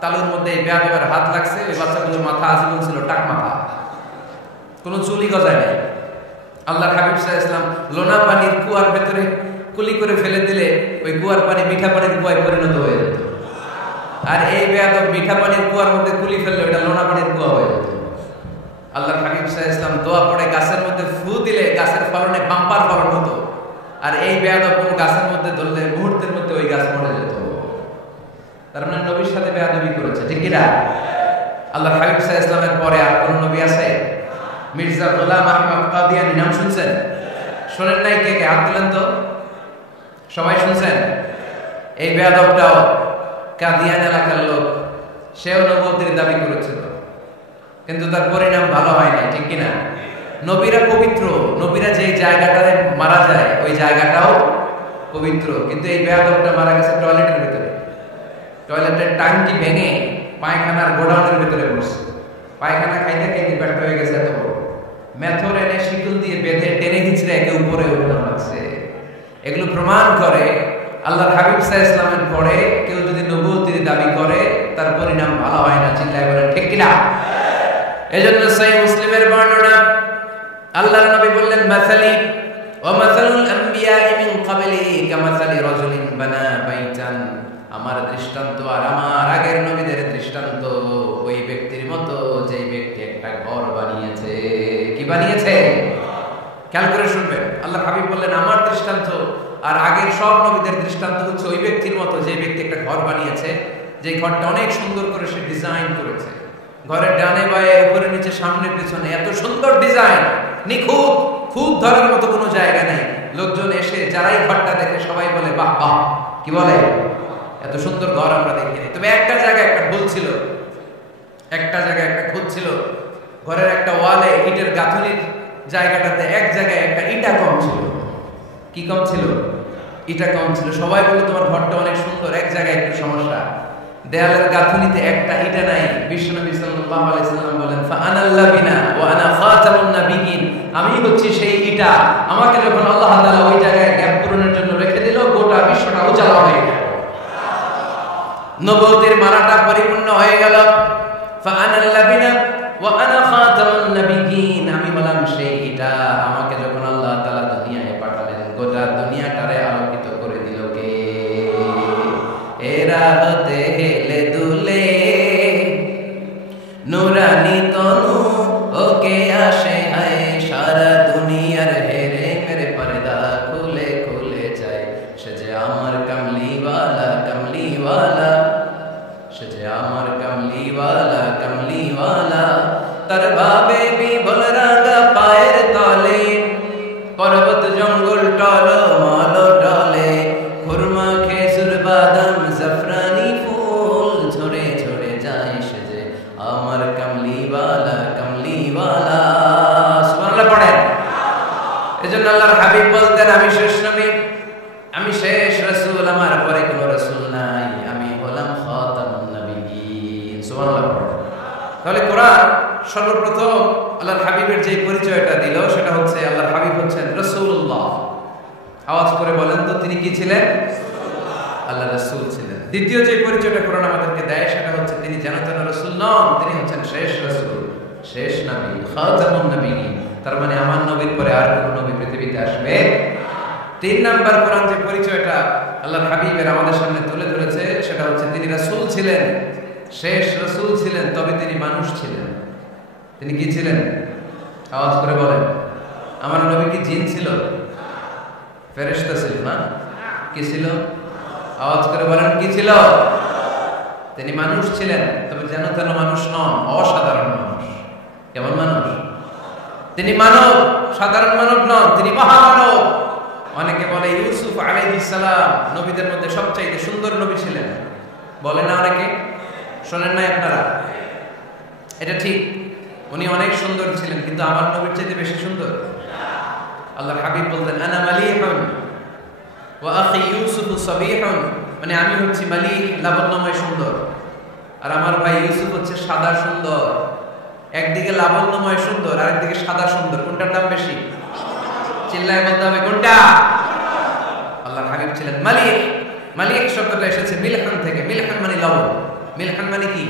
তালুর মধ্যে এই বেয়াদবের হাত লাগছে ওই বাচ্চাগুলোর মাথা আজীবন ছিল টাক মাথা, কোনো চুলই গজায় নাই। আল্লাহর হাবিব সাল্লাল্লাহু আলাইহি ওয়াসাল্লাম লোনা পানির কুয়ার ভেতরে কুলি করে ফেলে দিলে ওই কুয়ার পানি মিঠা পানির কুয়ায় পরিণত হয়ে যেত। আর এই বেয়াদব মিঠা পানির কুয়ার মধ্যে কুলি ফেললে ওটা লোনা পানির কুয়া হয়ে যেত। আল্লাহর হাবিব সাল্লাল্লাহু আলাইহি ওয়াসাল্লাম দোয়া পড়ে গাছের মধ্যে ফু দিলে গাছের ফলনে বাম্পার ফলন হতো, আর এই বেয়াদব কোন গাছের মধ্যে ধরলে মুহূর্তের মধ্যে ওই গাছ মরে যেত। তার মানে নবীর সাথে বেয়াদবি করেছে। ঠিক কি না? আল্লাহর হাবিব সাল্লাল্লাহু আলাইহি ওয়াসাল্লামের পরে আর কোন নবী আছে? মির্জা গোলাম আহমদ কাদিয়ানী নাম শুনছেন? শোনেন নাই? কে কে হাত তুলেন তো? সবাই শুনছেন? এই বেয়াদবটাও কাদিয়ান এলাকার লোক, সেও নবুয়তির দাবি করেছিল, কিন্তু তার পরিণাম ভালো হয় না। ঠিক কিনা? নবীরা পবিত্র, নবীরা যে জায়গাটাতে মারা যায় ওই জায়গাটাও পবিত্র, কিন্তু এই বেয়াদবটা মারা গেছে টয়লেটের ভিতরে। টয়লেটের টাঙ্কি ভেঙে পায়খানার গোডাউনের ভিতরে বসছে, পায়খানা খাইতে খাইতে ব্যর্থ হয়ে গেছে এত বড়। মেথর এনে শিকল দিয়ে বেঁধে টেনে হিচড়ে একে উপরে উঠানো লাগছে। এগুলো প্রমাণ করে আল্লাহর হাবিব সাল্লাল্লাহু আলাইহি ওয়াসাল্লামের পরে কেউ যদি নবুয়তির দাবি করে তার পরিণাম ভালো হয় না। চিল্লায় বলেন ঠিক কিনা? এজন্য সহিহ মুসলিমের বর্ণনা, আল্লাহর নবী বললেন মাসালি ওয়া মাসালুল আমবিয়া'i মিন ক্বাবলি কামাসালি রাজুলিন বানা বাইতান। আমার দৃষ্টান্ত আর আমার আগের নবীদের দৃষ্টান্ত ওই ব্যক্তির মতো যে ব্যক্তি একটা ঘর বানিয়েছে। কি বানিয়েছে? খেয়াল করে শুনবেন। আল্লাহর হাবিব বললেন আমার দৃষ্টান্ত আর আগের সব নবীদের দৃষ্টান্ত হচ্ছে ওই ব্যক্তির মতো যে ব্যক্তি একটা ঘর বানিয়েছে, যে ঘরটা অনেক সুন্দর করে সে ডিজাইন করেছে। ঘরের ডানে বায়ে উপরে নিচে সামনে পিছনে এত সুন্দর ডিজাইন, নিখুঁত, খুব ধরার মতো কোনো জায়গা নেই। লোকজন এসে যারাই ঘরটা দেখে সবাই বলে বাহ বাহ। কি বলে? এত সুন্দর ঘর আমরা দেখিনি। তবে একটা জায়গায় একটা ভুল ছিল, একটা জায়গায় একটা খুঁত ছিল। ঘরের একটা ওয়ালে ইটের গাঁথুনির জায়গাটাতে এক জায়গায় একটা ইটা কম ছিল। কি কম ছিল? ইটা কম ছিল। সবাই বলে তোমার ঘরটা অনেক সুন্দর, এক জায়গায় একটু সমস্যা, দেয়ালের গাঁথুনিতে একটা ইটা নাই। বিশ্বনবী সাল্লাল্লাহু আলাইহি সাল্লাম বলেন ফাআনাল লাবিনা ওয়া আনা খাতামুন নাবিয়িন। আমি হচ্ছি সেই ইটা, আমাকে যখন আল্লাহ তাআলা ওই জায়গায় গ্যাপ পূরণের জন্য রেখে দিল গোটা বিশ্বটা উজালা হয়ে গেল, নবুয়তের মালাটা পরিপূর্ণ হয়ে গেল। ফাআনাল লাবিনা ওয়া আনা খাতামুন নাবিয়িন। আমি হলাম সেই ইটা, আমাকে যখন আল্লাহ তাআলা দুনিয়ায় পাঠালেন গোটা দুনিয়াটারে আলোকিত করে দিল কে? এরা হতে হেলে দুলে নুরানি তনু ওকে আসে হায় সারা দুনিয়ার হেরে মেরে পর্দা খুলে খুলে যায়। সে যে আমার কামলিওয়ালা কামলিওয়ালা, সে যে আমার কামলিওয়ালা কামলিওয়ালা। তার ভাবে বিভোল রাঙা পায়ের তলে পর্বত জঙ্গল টল মল টলে খুরমা খেজুর বাদাম জাফরানি ফুল ঝরে ঝরে যায়। সে যে আমার কামলিওয়ালা কামলিওয়ালা। সুবহানাল্লাহ পড়েন। এজন্য আল্লাহর হাবিব বলতেন আমি শেষ নবী, আমি শেষ রাসূল, আমার পরে কোনো রাসূল নাই, আমি হলাম খাতামুন নাবিয়িন। সুবহানাল্লাহ। তাহলে কোরআন সর্বপ্রথম আল্লাহর হাবিবের যে পরিচয়টা দিল সেটা হচ্ছে আল্লাহর হাবিব হচ্ছেন রাসূলুল্লাহ। আওয়াজ করে বলেন তো তিনি কি ছিলেন? আল্লাহর রাসূল ছিলেন। দ্বিতীয় যে পরিচয়টা কোরআন আমাদেরকে দেয় সেটা হচ্ছে তিনি যেন তেন রাসূল নন, তিনি হচ্ছেন শেষ রাসূল, শেষ নবী, খাতামুন নবিয়্যিন। তার মানে আমার নবীর পরে আর কোনো নবী পৃথিবীতে আসবে। তিন নাম্বার কোরআন যে পরিচয়টা আল্লাহর হাবিবের আমাদের সামনে তুলে ধরেছে সেটা হচ্ছে তিনি রাসূল ছিলেন, শেষ রাসূল ছিলেন, তবে তিনি মানুষ ছিলেন। তিনি কি ছিলেন? আওয়াজ করে বলেন। আমার নবী কি জিন ছিল? ফেরেশতা ছিল না? কি ছিল? আওয়াজ করে বলেন, কি ছিল? তিনি মানুষ ছিলেন, তবে যেন তেন মানুষ নন, অসাধারণ মানুষ। কেমন মানুষ? তিনি মানব, সাধারণ মানব নন, তিনি মহামানব। অনেকে বলে ইউসুফ আলাইহিস সালাম নবীদের মধ্যে সবচাইতে সুন্দর নবী ছিলেন, বলে না অনেকে? শোনেন নাই আপনারা? এটা ঠিক, উনি অনেক সুন্দর ছিলেন, কিন্তু আমার নবীর চাইতে বেশি সুন্দর। আল্লাহর হাবিব বলতেন আনা মালিহুন ওয়া আখি ইউসুফ সাবিহুন, মানে আমি হচ্ছি মালিহ, লাবণ্যময় সুন্দর, আর আমার ভাই ইউসুফ হচ্ছে সাদা সুন্দর। একদিকে লাবণ্যময় সুন্দর, আর একদিকে সাদা সুন্দর, কোনটার দাম বেশি? চিল্লায় বলতে হবে কোনটা? আল্লাহর হাবিব ছিলেন মালিহ। মালিহ শব্দটা এসেছে মিলহান থেকে। মিলহান মানে লবণ। মিলহান মানে কি?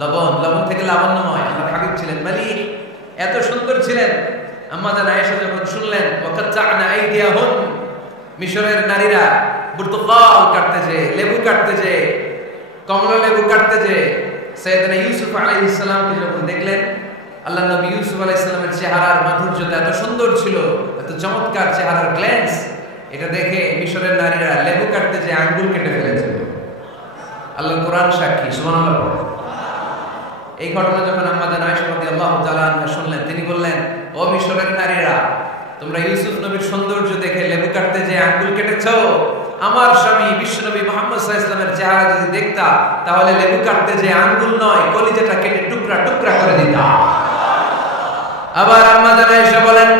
লবণ। লবণ থেকে লাবণ্যময়। আল্লাহর হাবিব ছিলেন মালিহ, এত সুন্দর ছিলেন। আম্মা জান আয়েশা যখন শুনলেন ওয়াকাদ জা'না আইদিয়াহুন, মিশরের নারীরা বুর্তুকাল কাটতে যে, লেবু কাটতে যে, কমলা লেবু কাটতে যে, সাইয়েদনা ইউসুফ আলাইহিস সালামকে যখন দেখলেন, আল্লাহ নবী ইউসুফ আলাইহিস সালামের চেহারার মাধুর্যতা এত সুন্দর ছিল, এত চমৎকার চেহারার গ্ল্যান্স, এটা দেখে মিশরের নারীরা লেবু কাটতে যে আঙ্গুল কেটে ফেলেছিল। আল্লাহর কোরআন সাক্ষী, সুবহানাল্লাহ। এই ঘটনা যখন আম্মা জান আয়েশা রাদিয়াল্লাহু তাআলা আনহা শুনলেন, তিনি বললেন, ও মিশরের নারীরা, তোমরা ইউসুফ নবীর সৌন্দর্য দেখে লেবু কাটতে যে আঙ্গুল কেটেছো, আমার স্বামী বিশ্বনবী মুহাম্মদ সাল্লাল্লাহু আলাইহি ওয়াসাল্লামের চেহারা যদি দেখতা, তাহলে লেবু কাটতে যে আঙ্গুল নয়, কলিজাটা কেটে টুকরা টুকরা করে দিতা। আবার আম্মা জান আয়েশা বলেন,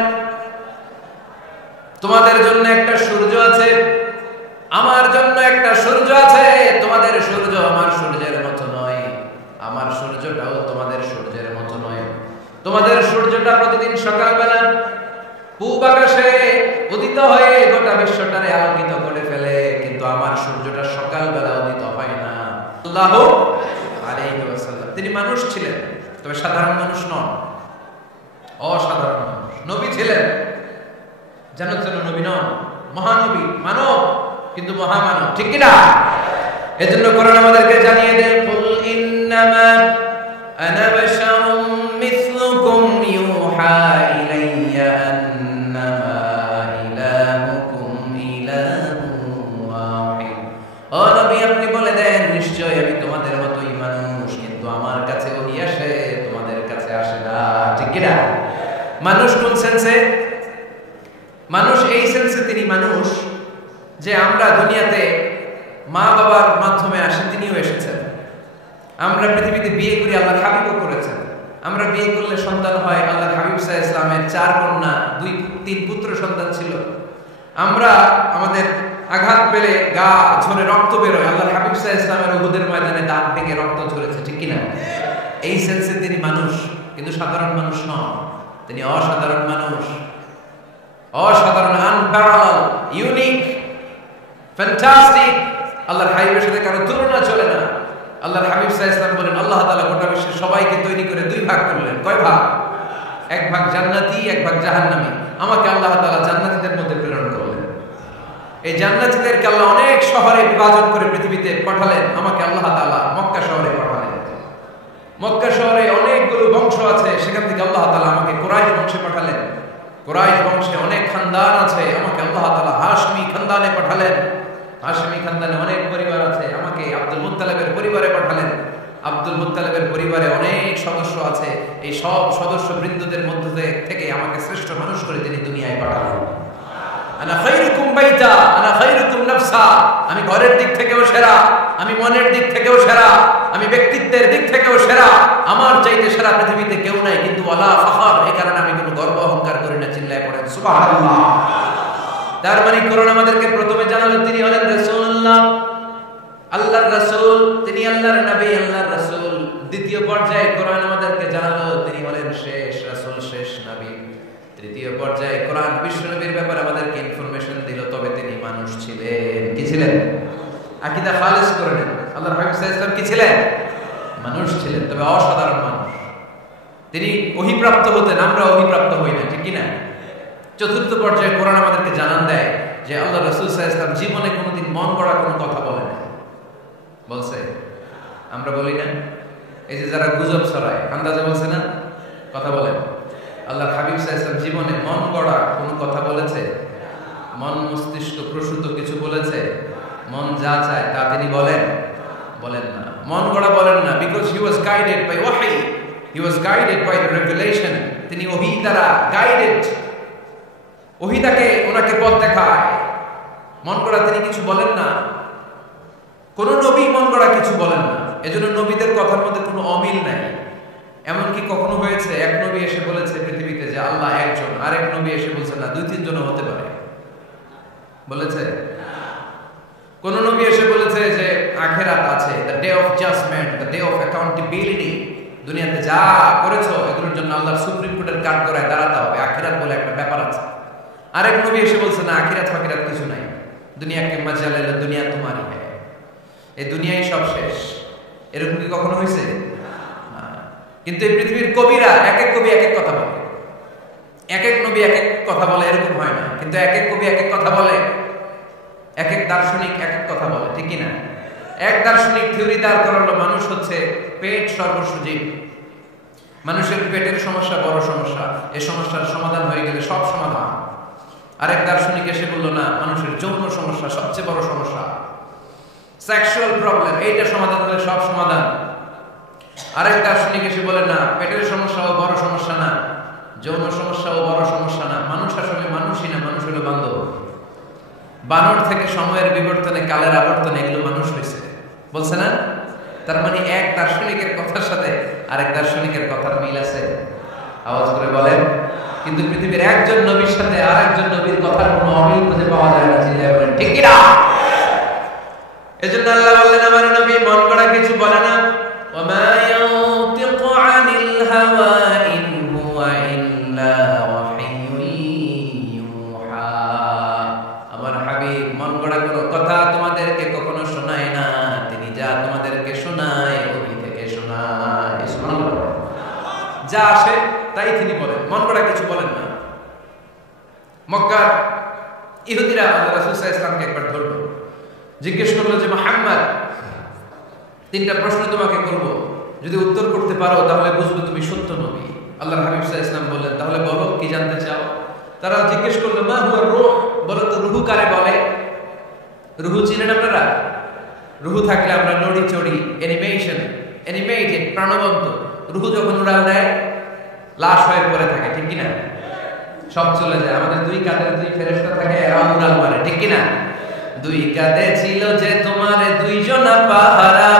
তোমাদের জন্য একটা সূর্য আছে, আমার জন্য একটা সূর্য আছে, তোমাদের সূর্য আমার সূর্যের মতো নয়, আমার সূর্যটাও তোমাদের সূর্যের মতো নয়। তোমাদের সূর্যটা প্রতিদিন সকালবেলা পূব আকাশে উদিত হয়ে গোটা বিশ্বটারে আলোকিত করে ফেলে, কিন্তু আমার সূর্যটা সকালবেলা উদিত হয় না। সাল্লাল্লাহু আলাইহি ওয়াসাল্লাম তিনি মানুষ ছিলেন, তবে সাধারণ মানুষ নন, অসাধারণ মানুষ। নবী ছিলেন, যেন তেন নবী নন, মহানবী, মানব, কিন্তু মহামানব, ঠিক কি না? এজন্য কোরআন আমাদেরকে জানিয়ে দেন, কুল ইন্নামা আনা বাশারুম মিসলুকুম ইউহা ইলাইয়া আন্নামা ইলাহুকুম ইলাহুন ওয়াহিদ। ও নবী, আপনি বলে দেন, নিশ্চয় আমি তোমাদের মতোই মানুষ, কিন্তু আমার কাছে ওহী আসে, তোমাদের কাছে আসে না, ঠিক কি না? মানুষ কোন সেন্সে? মানুষ এই সেন্সে তিনি মানুষ যে আমরা দুনিয়াতে মা বাবার মাধ্যমে আসি, তিনিও এসেছেন। আমরা পৃথিবীতে বিয়ে করি, আল্লাহর হাবিবও করেছেন। আমরা বিয়ে করলে সন্তান হয়, আল্লাহর হাবিব সাল্লাল্লাহু আলাইহি ওয়াসাল্লামের 4 কন্যা, 2-3 পুত্র সন্তান ছিল। আমরা আমাদের আঘাত পেলে গা ঝরে রক্ত বেরোয়, আল্লাহর হাবিব সাল্লাল্লাহু আলাইহি ওয়াসাল্লামের উহুদের ময়দানে দাঁত ভেঙে রক্ত ঝরেছে, ঠিক কি না? এই সেন্সে তিনি মানুষ, কিন্তু সাধারণ মানুষ নন, তিনি অসাধারণ মানুষ। অসাধারণ, আনপ্যারালাল, ইউনিক, ফ্যান্টাস্টিক। আল্লাহর হাবিবের সাথে কারো তুলনা চলে না। আল্লাহর হাবিব সাল্লাল্লাহু আলাইহি ওয়াসাল্লাম বলেন, আল্লাহ তাআলা গোটা বিশ্বের সবাইকে তৈরি করে 2 ভাগ করলেন। কয় ভাগ? 1 ভাগ জান্নাতি, 1 ভাগ জাহান্নামী। আমাকে আল্লাহ তাআলা জান্নাতীদের মধ্যে প্রেরণ করলেন। এই জান্নাতীদেরকে আল্লাহ অনেক শহরে বিভাজন করে পৃথিবীতে পাঠালেন, আমাকে আল্লাহ তাআলা মক্কা শহরে পাঠালেন। মক্কা শহরে অনেকগুলো বংশ আছে, সেখান থেকে আল্লাহ তাআলা আমাকে কুরাইশ বংশে পাঠালেন। কুরাইশ বংশে অনেক খানদান আছে, আমাকে আল্লাহ তাআলা হাশমি খানদানে পাঠালেন। হাশমি খানদানে অনেক পরিবার আছে, আমাকে আব্দুল মুত্তালিবের পরিবারে পাঠালেন। আব্দুল মুত্তালিবের পরিবারে অনেক সদস্য আছে, এই সব সদস্য বৃন্দদের মধ্যে থেকে আমাকে শ্রেষ্ঠ মানুষ করে তিনি দুনিয়ায় পাঠালেন। আনা খায়রুকুম বাইতা আনা খায়রুকুম নাফসা, আমি ঘরের দিক থেকেও সেরা, আমি মনের দিক থেকেও সেরা, আমি ব্যক্তিত্বের দিক থেকেও সেরা, আমার চাইতে সেরা পৃথিবীতে কেউ নাই। কিন্তু ওয়ালা ফাখর, এই কারণে আমি কোনো গর্ব অহংকার করি না। চিল্লায় পড়েন সুবহানাল্লাহ। তার মানে কোরআন আমাদেরকে প্রথমে জানালেন তিনি হলেন রাসূলুল্লাহ, আল্লাহর রাসূল, তিনি আল্লাহর নবী, আল্লাহর রাসূল। দ্বিতীয় পর্যায়ে কোরআন আমাদেরকে জানালো তিনি হলেন শেষ রাসূল, শেষ নবী। তৃতীয় পর্যায়ে কোরআন বিশ্বনবীর ব্যাপারে আমাদেরকে ইনফরমেশন দিল, তবে তিনি মানুষ ছিলেন। কি ছিলেন? আকীদা খালিস করে নেন, আল্লাহর হাবিব সাল্লাল্লাহু আলাইহি ওয়াসাল্লাম কি ছিলেন? মানুষ ছিলেন, তবে অসাধারণ মানুষ। তিনি ওহীপ্রাপ্ত হতেন, আমরা ওহীপ্রাপ্ত হই না, ঠিক কি না? চতুর্থ পর্যায়ে কোরআন আমাদেরকে জানান দেয় যে আল্লাহ রাসূল সাল্লাল্লাহু আলাইহি ওয়াসাল্লাম জীবনে কোনোদিন মন গড়া কোনো কথা বলে না? বলছে? আমরা বলি না? এই যে যারা গুজব ছড়ায়, আন্দাজে বলছে না? কথা বলেন। আল্লাহর হাবিব সাল্লাল্লাহু আলাইহি ওয়াসাল্লাম জীবনে মন গড়া কোনো কথা বলেছে? মন মস্তিষ্ক প্রসূত কিছু বলেছে? মন যা চায় তা তিনি বলেন না। মন গড়া বলেন না, because he was guided by ওয়াহি, he was guided by the revelation. তিনি ওহী দ্বারা গাইডেড, ওহী তাকে ওনাকে পথ দেখায়। মন গড়া তিনি কিছু বলেন না, কোন নবী মন গড়া কিছু বলেন না। এজন্য নবীদের কথার মধ্যে কোনো অমিল নাই। এমনকি কখনো হয়েছে এক নবী এসে বলেছে পৃথিবীতে যে আল্লাহ একজন, আরেক নবী এসে বলছে না, 2-3 জন হতে পারে? বলেছে? কোন নবী এসে বলেছে যে আখিরাত আছে, the day of judgement, the day of accountability, দুনিয়াতে যা করেছো এগুলোর জন্য আল্লাহর সুপ্রিম কোর্টের কাঠগড়ায় দাঁড়াতে হবে, আখিরাত বলে একটা ব্যাপার আছে। আরেক নবী এসে বলছে না, আখিরাত ফাকিরাত কিছু নাই, দুনিয়াকে মজা লেলে দুনিয়া তোমারই হয়, এই দুনিয়াই সব শেষ। এরকম কি কখনো হয়েছে? না। কিন্তু এই পৃথিবীর কবিরা, এক এক কবি এক এক কথা বলে, এক এক নবী এক এক কথা বলে, এরকম হয় না। কিন্তু এক এক কবি এক এক কথা বলে, এক এক দার্শনিক এক এক কথা বলে, ঠিক না? এক দার্শনিক থিওরি দাঁড় করালো মানুষ হচ্ছে পেট সর্বস্ব জীব, মানুষের পেটের সমস্যা বড় সমস্যা, এই সমস্যার সমাধান হয়ে গেলে সব সমাধান। আরেক দার্শনিক এসে বললো না, মানুষের যৌন সমস্যা সবচেয়ে বড় সমস্যা, সেক্সুয়াল প্রবলেম, এইটা সমাধান হলে সব সমাধান। আরেক দার্শনিক এসে বলে না, পেটের সমস্যাও বড় সমস্যা না, যৌন সমস্যাও বড় সমস্যা না, মানুষ আসলে মানুষই না, মানুষ হলো বান্ধব। বানর থেকে সময়ের বিবর্তনে, কালের আবর্তনে এগুলো মানুষ হয়েছে, বলছে না? তার মানে এক দার্শনিকের কথার সাথে আরেক দার্শনিকের কথার মিল আছে? আওয়াজ করে বলেন। কিন্তু পৃথিবীর একজন নবীর সাথে আরেকজন নবীর কথার কোনো অমিল খুঁজে পাওয়া যায় না, চিল্লায় বলেন ঠিক কি না? এজন্য আল্লাহ বললেন আমার নবী মন গড়া কিছু বলে না। ওমা ইয়ানতিকু আনিল হাওয়া ইন হুয়া ইল্লা ওয়াহিয়ুন ইউহা। আমার হাবিব মন গড়া কোনো কথা তোমাদেরকে কখনো শোনায় না, তিনি যা তোমাদেরকে শোনায় ওহী থেকে শোনায়। সুবহানাল্লাহ। যা আসে তাই তিনি বলেন, মন গড়া কিছু বলেন না। মক্কার ইহুদিরা আল্লাহ রাসূল সাল্লাল্লাহু আলাইহি ওয়াসাল্লামকে একবার ধরল, জিজ্ঞেস করলো যে মুহাম্মদ, 3টা প্রশ্ন তোমাকে করব, যদি উত্তর করতে পারো তাহলে বুঝবে তুমি সত্য নবী। আল্লাহর হাবিব সাল্লাল্লাহু আলাইহি ওয়াসাল্লাম বললেন, তাহলে বলো কি জানতে চাও? তারা জিজ্ঞেস করলো মা হুয়া রূহ, বলো তো রূহ কারে বলে? রূহ চিনেন আপনারা? রূহ থাকলে আমরা নড়ি চড়ি, অ্যানিমেটেড, প্রাণবন্ত। রূহ যখন উড়াল দেয় লাশ হয়ে পড়ে থাকে, ঠিক কি না? সব চলে যায়। আমাদের 2 কাঁধের 2 ফেরেশতা থাকে, এরা উড়াল মারে, ঠিক কি না? 2 কাঁধে ছিল যে তোমারে 2 জনা পাহারা,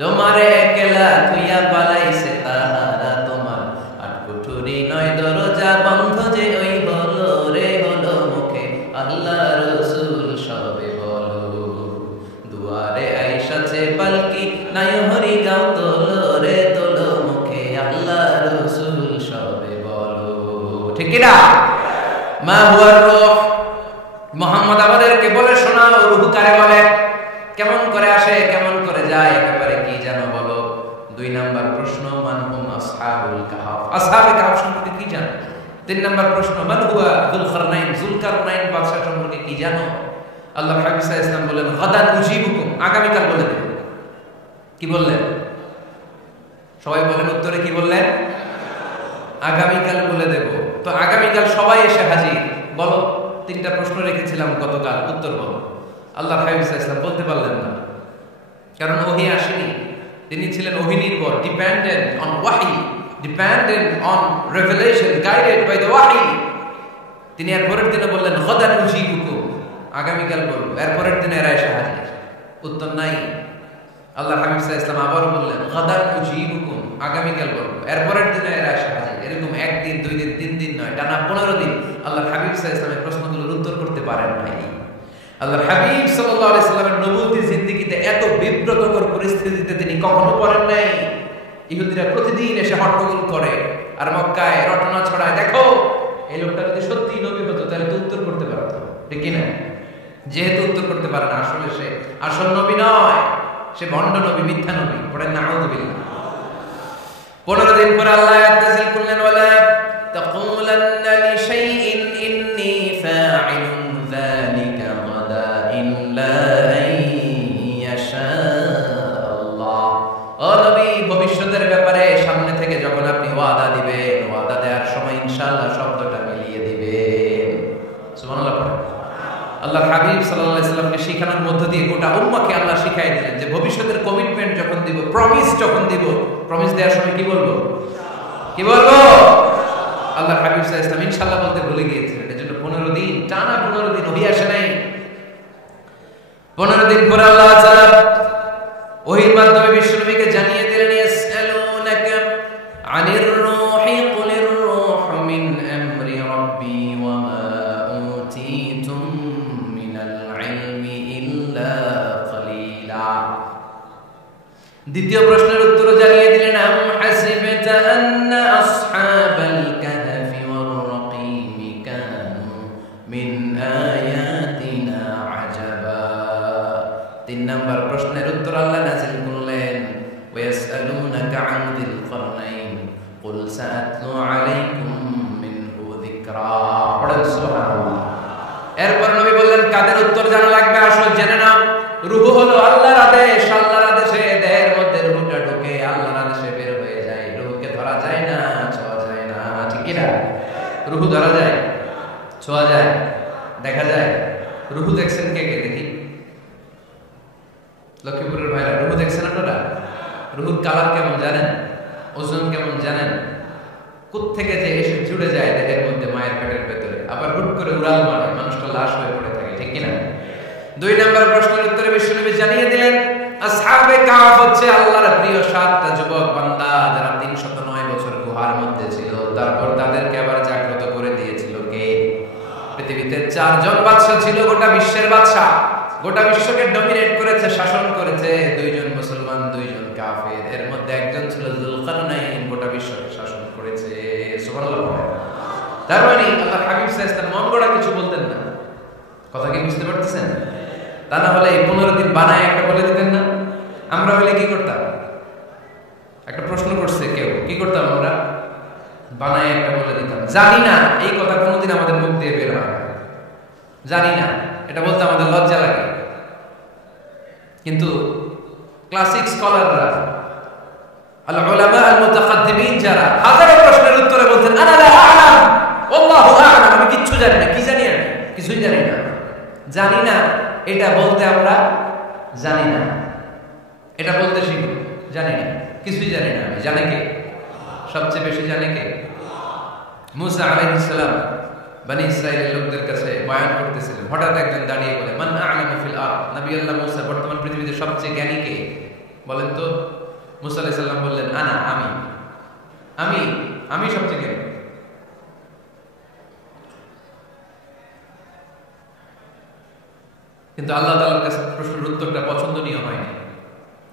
তোমারে একলা তুইয়া পালাইছে তাহারা, তোমার আটকুঠুরি নয় দরজা বন্ধ যে ওই হলো রে হলো মুখে আল্লাহ রাসূল সবে বলো, দুয়ারে আইসাছে পালকি নাই হরি গাও তোলো রে তোলো মুখে আল্লাহ রাসূল সবে বলো, ঠিক কি না? মা হুয়া রূহ, মুহাম্মদ আমাদেরকে বলে শোনাও রূহ কারে বলে, কেমন করে আসে, কেমন করে যায়, একেবারে কি জানো বলো। 2 নাম্বার প্রশ্ন মান হুম আসহাবুল কাহফ, আসহাবে কাহফ সম্পর্কে কি জানো? 3 নাম্বার প্রশ্ন মান হুয়া যুলকারনাইন, যুলকারনাইন বাদশা সম্পর্কে কি জানো? আল্লাহ হাবিব সাল্লাল্লাহু আলাইহি ওয়াসাল্লাম বলেন গাদান উজিবুকুম, আগামীকাল বলে দেব। কি বললেন? সবাই বলেন উত্তরে কি বললেন? আগামীকাল বলে দেব। তো আগামীকাল সবাই এসে হাজির, বলো 3টা প্রশ্ন রেখেছিলাম গতকাল, উত্তর বলো। আল্লাহর হাবিব সাল্লাল্লাহু আলাইহি ওয়াসাল্লাম বলতে পারলেন না, কারণ ওহী আসেনি। তিনি ছিলেন ওহী নির্ভর, ডিপেন্ডেন্ট অন ওয়াহি, dependent on revelation, guided by the ওয়াহি। তিনি এরপরের দিনে বললেন গাদান উজিবুকুম, আগামীকাল বলবো। এরপরের দিনে এরা এসে হাজির, উত্তর নাই। আল্লাহর হাবিব সাল্লাল্লাহু আলাইহি ওয়াসাল্লাম আবারও বললেন গাদান উজিবুকুম, আগামীকাল বলবো। এরপরের দিনে এরা এসে হাজির। এরকম 1 দিন 2 দিন 3 দিন নয়, টানা 15 দিন আল্লাহর হাবিব সাল্লাল্লাহু আলাইহি ওয়াসাল্লামের প্রশ্নগুলোর উত্তর করতে পারেন নাই। আল্লাহর হাবিব সাল্লাল্লাহু আলাইহি সাল্লামের নবুয়তী জিন্দেগিতে এত বিব্রতকর পরিস্থিতিতে তিনি কখনো পড়েন নাই। ইহুদিরা প্রতিদিন এসে হট্টগোল করে আর মক্কায় রটনা ছড়ায়, দেখো এই লোকটা যদি সত্যি নবী হতো তাহলে তো উত্তর করতে পারতো, ঠিক কি না? যেহেতু উত্তর করতে পারে না, আসলে সে আসল নবী নয়, সে ভণ্ড নবী, মিথ্যা নবী। পড়েন নাউযুবিল্লাহ। 15 দিন পর আল্লাহ আয়াত নাযিল করলেন ওয়ালা তাকুলান্না লিশাইইন ইন্নী ফাঈলুন পুরোটা মিলিয়ে দিবেন। সুবহানাল্লাহ। আল্লাহর হাবিব সাল্লাল্লাহু আলাইহি সাল্লামকে শিখানোর মধ্য দিয়ে গোটা উম্মাহকে আল্লাহ শিখাই দিলেন যে ভবিষ্যতের কমিটমেন্ট যখন দিব, প্রমিস যখন দিব, প্রমিস দেওয়ার সময় কি বলবো? কি বলবো? আল্লাহর হাবিব সাল্লাল্লাহু আলাইহি সাল্লাম ইনশাআল্লাহ বলতে ভুলে গিয়েছিলেন। এজন্য 15 দিন টানা 15 দিন ওহী আসে নাই। 15 দিন পরে আল্লাহ তাআলা ওহীর মাধ্যমে বিশ্বনবীকে জানিয়ে দিলেন, ইয়াসআলুনাকা আনির রূহি কুলির রূহু মিন আমরি রাব্বি ওয়া মা উতীতুম মিনাল ইলমি ইল্লা কলিলা। দ্বিতীয় প্রশ্নের উত্তর জানিয়ে দিলেন, আম হাসিবতা আন্না আসহাবাল কাহফি ওয়ার রাকিম কানু মিন আয়াতিনা আজাবা। 3 নম্বর প্রশ্নের উত্তর আল্লাহ নাযিল করলেন, ওয়াসআলুনাকা আন যিল করনাইন কুল সাআতলু আলাইকুম মিনহু যিকরা। পড়েন সুবহানাল্লাহ। এরপর নবী বললেন, কাদের উত্তর জানা লাগবে? আসো জেনে নাও। রূহ হলো আল্লাহর আদেশ। আল্লাহর আদেশে দেহের মধ্যে রূহটা ঢোকে, আল্লাহর আদেশে বের হয়ে যায়। রূহকে ধরা যায় না, ছোঁয়া যায় না, ঠিক কি না? রূহ ধরা যায়, ছোঁয়া যায়, দেখা যায়। রূহ দেখছেন কে কে? দেখি লক্ষ্মীপুরের ভাইরা, রূহ দেখছেন আপনারা? রূহুর কালার কেমন জানেন? ওজন কেমন জানেন? কোত্থেকে যে এসে জুড়ে যায় দেহের মধ্যে, মায়ের পেটের ভেতরে, আবার হুট করে উড়াল মারে, মানুষটা লাশ হয়ে পড়ে থাকে, ঠিক কিনা? 2 নম্বর প্রশ্নের উত্তরে বিশ্বনবী জানিয়ে দিলেন, আসহাবে কাহফ হচ্ছে আল্লাহর প্রিয় 7টা যুবক বান্দা যারা 309 বছর গুহার মধ্যে ছিল। তারপর তাদেরকে আবার জাগ্রত করে দিয়েছিল কে? পৃথিবীতে 4 জন বাদশা ছিল, গোটা বিশ্বের বাদশা, গোটা বিশ্বকে ডমিনেট করেছে, শাসন করেছে। 2 জন মুসলমান, 2 জন কাফের। এর মধ্যে একজন ছিল যুলকারনাইন, গোটা বিশ্বকে শাসন করেছে। সুবহানাল্লাহ। তার মানে আল্লাহর হাবিব সাল্লাল্লাহু আলাইহি ওয়াসাল্লাম মন গড়া কিছু বলতেন না। কথা কি বুঝতে পারতেছেন? তা না হলে এই 15 দিন বানায় একটা বলে দিতেন না? আমরা হলে কি করতাম? একটা প্রশ্ন করছে কেউ, কি করতাম আমরা? বানায় একটা বলে দিতাম। জানি না, এই কথা কোনোদিন আমাদের মুখ দিয়ে বের হয় না। জানি না, এটা বলতে আমাদের লজ্জা লাগে। কিন্তু ক্লাসিক স্কলাররা, আল উলামা আল মুতাকাদ্দিমিন যারা হাজারো প্রশ্নের উত্তরে বলতেন, আনা লা আ'লাম আল্লাহু আ'লাম, আমি কিচ্ছু জানি না। কি জানি আমি? কিছুই জানি না। জানি না এটা বলতে আমরা জানি না, এটা বলতে শিখি। জানি না, কিছুই জানি না আমি। জানে কে? সবচেয়ে বেশি জানে কে? মুসা আলাইহিস সালাম বনি ইসরাইলের লোকদের কাছে বয়ান করতেছিলেন। হঠাৎ একজন দাঁড়িয়ে বলে, মান আ'লামু ফিল আরদ। নবী আল্লাহ মুসা, বর্তমান পৃথিবীতে সবচেয়ে জ্ঞানী কে বলেন তো? মুসা আলাইহিস সালাম বললেন, আনা, আমি আমি আমি সবচেয়ে জ্ঞানী। কিন্তু আল্লাহ তাআলার কাছে প্রশ্নের উত্তরটা পছন্দনীয় হয়নি।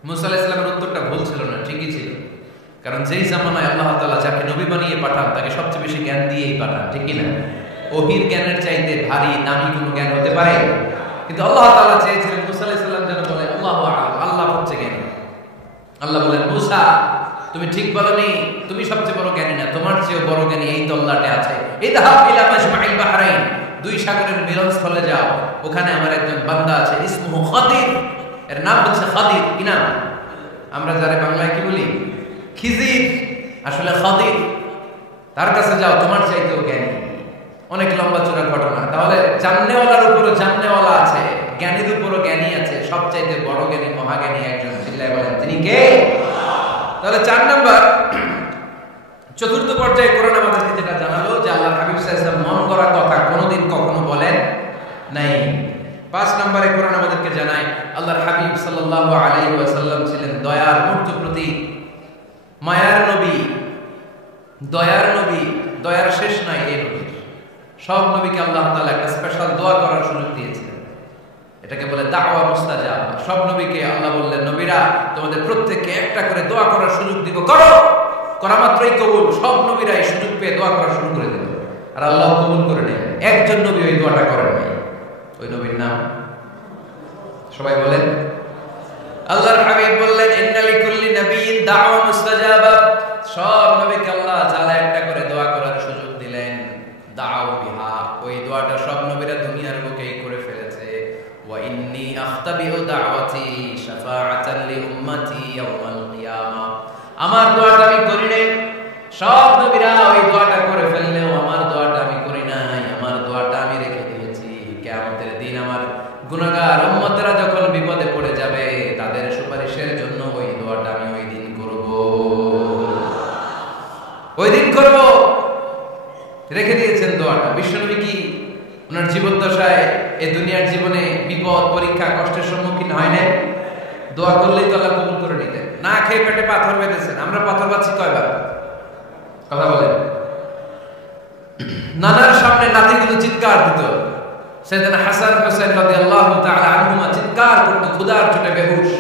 মুসা আলাইহিস সালামের উত্তরটা ভুল ছিল না, ঠিকই ছিল। কারণ যেই জামানায় আল্লাহ তাআলা যাকে নবী বানিয়ে পাঠান তাকে সবচেয়ে বেশি জ্ঞান দিয়েই পাঠান, ঠিক কি না? ওহীর জ্ঞানের চাইতে ভারী দামি কোনো জ্ঞান হতে পারে? কিন্তু আল্লাহ তাআলা চেয়েছিলেন মুসা আলাইহিস সালাম যেন বলে, আল্লাহু আ'লাম, আল্লাহ হচ্ছে জ্ঞানী। আল্লাহ বলেন, মুসা তুমি ঠিক বলনি, তুমি সবচেয়ে বড় জ্ঞানী না, তোমার চেয়ে বড় জ্ঞানী এই তল্লাটে আছে। ইযহাব ইলা মাজমা'ইল বাহরাইন, 2 সাগরের মিলনস্থলে যাও, ওখানে আমার একজন বান্দা আছে, ইসমুহু খাদির, এর নাম হচ্ছে খাদির। কি নাম? আমরা যারা বাংলায় কি বলি? খিজির, আসলে খাদির। তার কাছে যাও, তোমার চাইতেও জ্ঞানী। অনেক লম্বা চূড়া ঘটনা। তাহলে জাননেওয়ালার উপরও জাননেওয়ালা আছে, জ্ঞানীর উপরও জ্ঞানী আছে। সবচাইতে বড় জ্ঞানী, মহাজ্ঞানী একজন, চিল্লায় বলেন তিনি কে? তাহলে 4 নাম্বার, চতুর্থ পর্যায়ে কোরআন আমাদেরকে যেটা জানালো যে আল্লাহর হাবিব সাল্লাল্লাহু আলাইহি ওয়াসাল্লাম মন করা কথা কোনোদিন কখনো বলেন নাই। 5 নম্বরে কোরআন আমাদেরকে জানায় আল্লাহর হাবিব সাল্লাল্লাহু আলাইহি ওয়াসাল্লাম ছিলেন দয়ার মূর্ত প্রতীক, মায়ার নবী, দয়ার নবী। দয়ার শেষ নাই এই নবীর। সব নবীকে আল্লাহ তাআলা একটা স্পেশাল দোয়া করার সুযোগ দিয়েছিলেন, এটাকে বলে দাওয়া মুস্তাজাব। সব নবীকে আল্লাহ বললেন, নবীরা তোমাদের প্রত্যেককে একটা করে দোয়া করার সুযোগ দিব, করো। করা মাত্রই কবুল। সব নবীরা এই সুযোগ পেয়ে দোয়া করা শুরু করে দিল, আর আল্লাহ কবুল করে নেন। একজন নবী ওই দোয়াটা করেন নাই। ওই নবীর নাম সবাই বলেন। আল্লাহর হাবিব বললেন, ইন্না লিকুল্লি নাবিয়্যিন দাওয়া মুস্তাজাবা। সব নবীকে আল্লাহ তাআলা একটা করে দোয়া করার সুযোগ দিলেন। দাও বিহা, ওই দোয়াটা সব নবীরা দুনিয়ার বুকেই করে ফেলেছে। ওয়া ইন্নী আখতাবিউ দাওয়াতি শাফাআতান লি উম্মতি ইয়াউমাল কিয়ামা। আমার দোয়াটা আমি করি নাই, সব নবীরা ওই দোয়াটা করে ফেললেও আমার দোয়াটা আমি না। বিশ্বনবী কি ওনার জীবদ্দশায় এই দুনিয়ার জীবনে বিপদ পরীক্ষা কষ্টের সম্মুখীন হয় না? দোয়া করলেই তো আল্লাহ কবুল করে নিতেন। না খেয়ে পেটে পাথর বেঁধেছেন, আমরা পাথর বাঁধছি কয়বার? কথা বলেন। নানার সামনে নাতিগুলো চিৎকার দিত, সাইয়েদনা হাসান হুসাইন রাদিয়াল্লাহু তাআলা আনহুমা চিৎকার করত ক্ষুধার চোটে বেহুশ।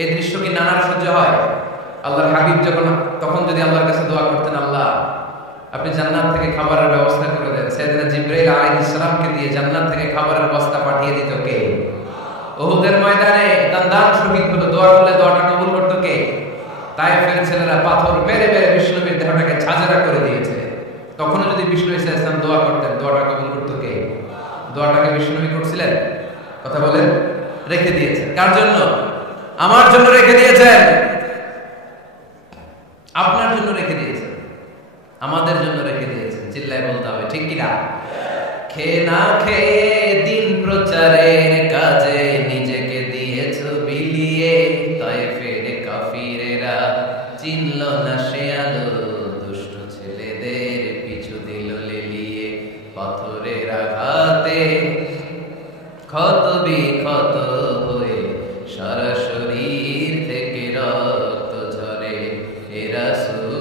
এই দৃশ্য কি নানার সহ্য হয়? আল্লাহর হাবিব তখন যদি আল্লাহর কাছে দোয়া করতেন, আল্লাহ আপনি জান্নাত থেকে খাবারের ব্যবস্থা করে দেন, সাইয়েদনা জিবরাইল আলাইহিস সালামকে দিয়ে জান্নাত থেকে খাবারের বস্তা পাঠিয়ে দিত কে? উহুদের ময়দানে দান শহীদ হলো, দোয়া করলে দোয়াটা কবুল করত কে? তায়েফের ছেলেরা পাথর মেরে মেরে বিষ্ণুবীর দেহটাকে ঝাঁঝরা করে দিয়েছে। তখন যদি বিষ্ণু ঈসা ইসলাম দোয়া করতেন, দোয়াটা কবুল করত কে? দোয়াটাকে বিষ্ণুবী করছিলেন? কথা বলেন। রেখে দিয়েছেন কার জন্য? আমার জন্য রেখে দিয়েছেন, আপনার জন্য রেখে দিয়েছেন, আমাদের জন্য রেখে দিয়েছেন। চিল্লায় বলতে হবে ঠিক কিনা? খেয়ে না খেয়ে দিন প্রচারের কাজে নিজেকে দিয়েছ বিলিয়ে, তায়েফের কাফিরেরা চিনল না সে আলো, দুষ্ট ছেলেদের পিছু দিল লেলিয়ে, পাথরের আঘাতে ক্ষত বিক্ষত হয়ে সারা শরীর থেকে রক্ত ঝরে। হে রাসূল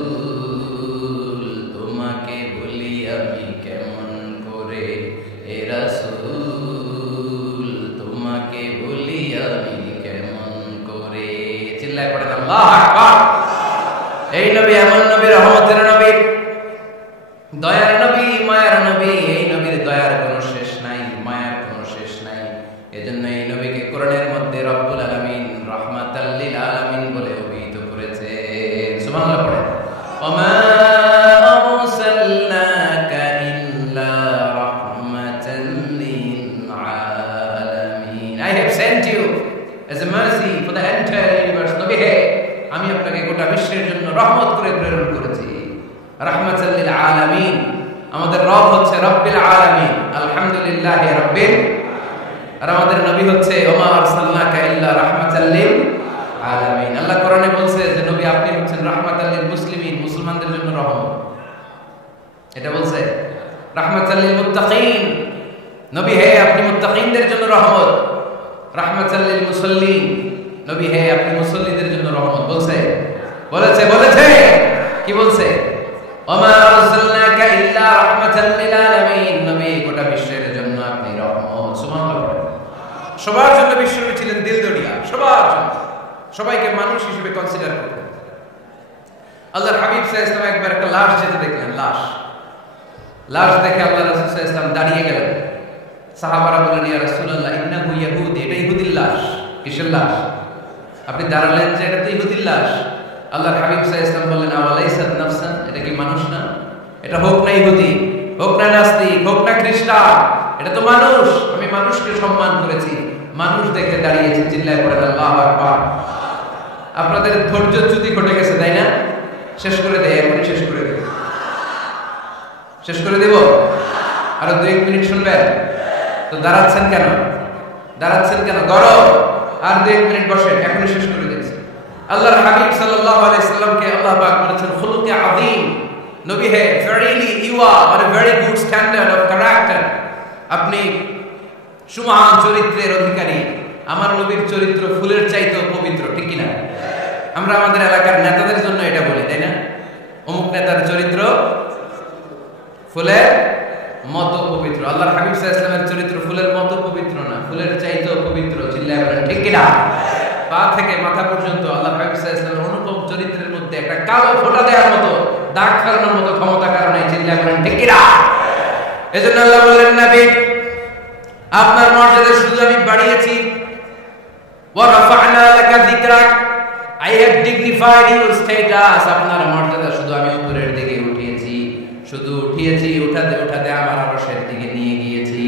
তোমাকে ভুলি আমি কেমন করে, হে রাসূল তোমাকে ভুলি আমি কেমন করে। চিল্লায় পড়েন আল্লাহু আকবার। এই নবী এমন নবী, রহমতের নবী, দয়ার নবী, মায়ার নবী। এই নবীর দয়ার কোনো শেষ নাই, মায়ার কোনো শেষ নাই। এজন্য এই নবীকে কোরআনের মধ্যে রব্বুল আলামিন রাহমাতাল লিল আলামিন বলে অভিহিত করেছে। সুবহানাল্লাহ পড়েন। ওমা আরসালনাকা ইল্লা রাহমাতাল লিল আলামিন। I have sent you as a mercy for the entire universe. নবী হে, আমি আপনাকে গোটা বিশ্বের জন্য রহমত করে প্রেরণ করেছি। রাহমাতাল লিল আলামিন, আমাদের রব হচ্ছে রব্বিল আলামিন, আলহামদুলিল্লাহি রাব্বিল। আর আমাদের নবী হচ্ছে ওমা আরসালনাকা ইল্লা রাহমাতাল লিল আলামিন। আল্লাহ কোরআনে বলছে যে নবী আপনি হচ্ছেন রাহমাতাল লিল মুসলিমিন, মুসলমানদের জন্য রহমত। এটা বলছে রাহমাতাল লিল মুত্তাকিন, নবী হে আপনি মুত্তাকিনদের জন্য রহমত। রাহমাতাল লিল মুসাল্লিন, নবী হে আপনি মুসল্লিদের জন্য রহমত। বলেছে কি বলছে? ওমা আরসালনাকা ইল্লা রাহমাতাল লিল আলামিন, নবী গোটা বিশ্বের জন্য আপনি রহমত। সুবহানাল্লাহ। সবার জন্য বিশ্বনবী ছিলেন দিলদরিয়া, সবার জন্য, সবাইকে মানুষ হিসেবে কনসিডার করতেন। আল্লাহর হাবিব সাল্লাল্লাহু আলাইহি ওয়াসাল্লাম একবার একটা লাশ যেতে দেখলেন, লাশ দেখে আল্লাহ রাসূল সাল্লাল্লাহু আলাইহি ওয়াসাল্লাম দাঁড়িয়ে গেলেন। সাহাবারা বললেন, ইয়া রাসূলুল্লাহ ইন্নাহু ইয়াহুদি, এটা ইহুদির লাশ। কিসের লাশ? আপনি দাঁড়ালেন যে এটা তো ইহুদির লাশ। আল্লাহর হাবিব সাল্লাল্লাহু আলাইহি ওয়াসাল্লাম বললেন, আওয়ালাইসাত নাফসান, এটা কি মানুষ না? এটা হোক না ইহুদি, হোক না নাস্তিক, হোক না খ্রিস্টান, এটা তো মানুষ। আমি মানুষকে সম্মান করেছি, মানুষ দেখে দাঁড়িয়েছি। চিল্লায় পড়েন আল্লাহু আকবার। আপনাদের ধৈর্যচ্যুতি ঘটে গেছে তাই না? শেষ করে দেয়, এখনই শেষ করে দেব। শেষ করে দেব? আরো 2-1 মিনিট শুনবেন তো? দাঁড়াচ্ছেন কেন? গরম। আর 2-1 মিনিট বসে, এখনই শেষ করে দিয়েছি। আল্লাহর হাবিব সাল্লাল্লাহু আলাইহি সাল্লামকে আল্লাহ পাক বলেছেন খুলুকে আযীম, নবী হে verily you are on a very good standard of character, আপনি সুমহান চরিত্রের অধিকারী। আমার নবীর চরিত্র ফুলের চাইতেও পবিত্র, ঠিক কি না? আমরা আমাদের এলাকার নেতাদের জন্য এটা বলি তাই না? অমুক নেতার চরিত্র ফুলের মতো পবিত্র। আল্লাহর হাবিব সাল্লাল্লাহু আলাইহি ওয়াসাল্লামের চরিত্র ফুলের মতো পবিত্র না, ফুলের চাইতেও পবিত্র। চিল্লায় বলেন ঠিক কি না? পা থেকে মাথা পর্যন্ত আল্লাহর হাবিব সাল্লাল্লাহু আলাইহি ওয়াসাল্লামের অনুপম চরিত্রের মধ্যে একটা কালো ফোঁটা দেওয়ার মতো, দাগ ফেলানোর মতো ক্ষমতা কারণে। চিল্লায় বলেন ঠিক কি না? এজন্য আল্লাহ বলেন, নবী আপনার মর্যাদা শুধু আমি বাড়িয়েছি, ওয়া রাফা'না লাকা যিকরাক, I have dignified your status, আপনার মর্যাদা শুধু আমি উপরের দিকে উঠিয়েছি, উঠাতে উঠাতে আমার আরশের দিকে নিয়ে গিয়েছি।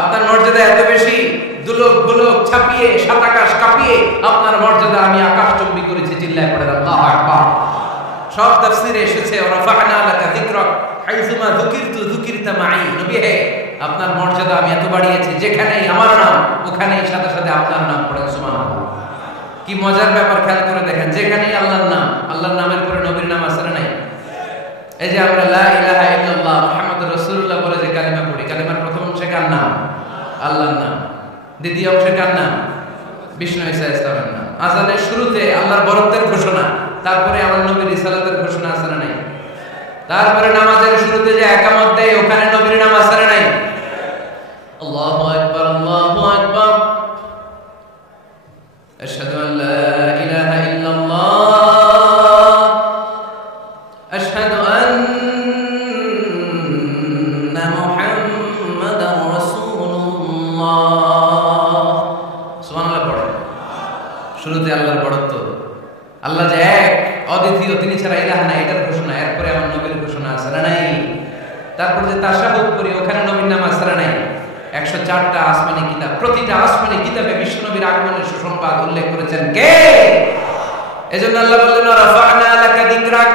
আপনার মর্যাদা এত বেশি, দুলক গোলক ছাপিয়ে, সাত আকাশ কাঁপিয়ে আপনার মর্যাদা আমি আকাশচুম্বী করেছি। চিল্লায় পড়েন আল্লাহু আকবার। সব তাফসীরে এসেছে ওয়া রাফা'না লাকা যিকরাক হাইসুমা যুকিরতু যুকিরতা মাই, নবী হে আপনার মর্যাদা আমি এত বাড়িয়েছি, যেখানেই আমার নাম ওখানেই সাথে সাথে আপনার নাম পড়ে। সুবহানাল্লাহ। কি মজার ব্যাপার, খেয়াল করে দেখেন, যেখানেই আল্লাহর নাম, আল্লাহর নামের পরে নবীর নাম আছে না নাই? এই যে আমরা লা ইলাহা ইল্লাল্লাহ ইল্লাল্লাহ মুহাম্মাদুর রাসূলুল্লাহ বলে যে কালিমা পড়ি, কালিমার প্রথম অংশে কার নাম? আল্লাহর নাম। দ্বিতীয় অংশে কার নাম? বিষ্ণু ঈসা ইসলামের নাম। আযানের শুরুতে আল্লাহর বরত্বের ঘোষণা, তারপরে আমার নবীর রিসালাতের ঘোষণা আছে না নাই? তারপরে নামাজের শুরুতে যে ইকামত দেয় ওখানে নবীর নাম আছে না নাই? আল্লাহু আকবার, আল্লাহু আকবার, আশহাদু আল লা ইলাহা ইল্লাল্লাহ, আশহাদু আন্না মুহাম্মাদার রাসূলুল্লাহ। সুবহানাল্লাহ পড়ে। শুরুতে আল্লাহর বড়ত্ব, আল্লাহ যে এক, অদ্বিতীয়, তিনি ছাড়া ইলাহা নাই, এটার ঘোষণা। এরপরে আমার নবীর ঘোষণা আছে না নাই? তারপর যে তাশাহুদ করি ওখানে নবীর নাম আছে না নাই? 104টা আসমানি কিতাব, প্রতিটা আসমানি কিতাবে বিশ্ব নবীর আগমনের সুসংবাদ উল্লেখ করেছেন কে? এজন্য আল্লাহ বললেন রাফা'না লাকা যিকরাক,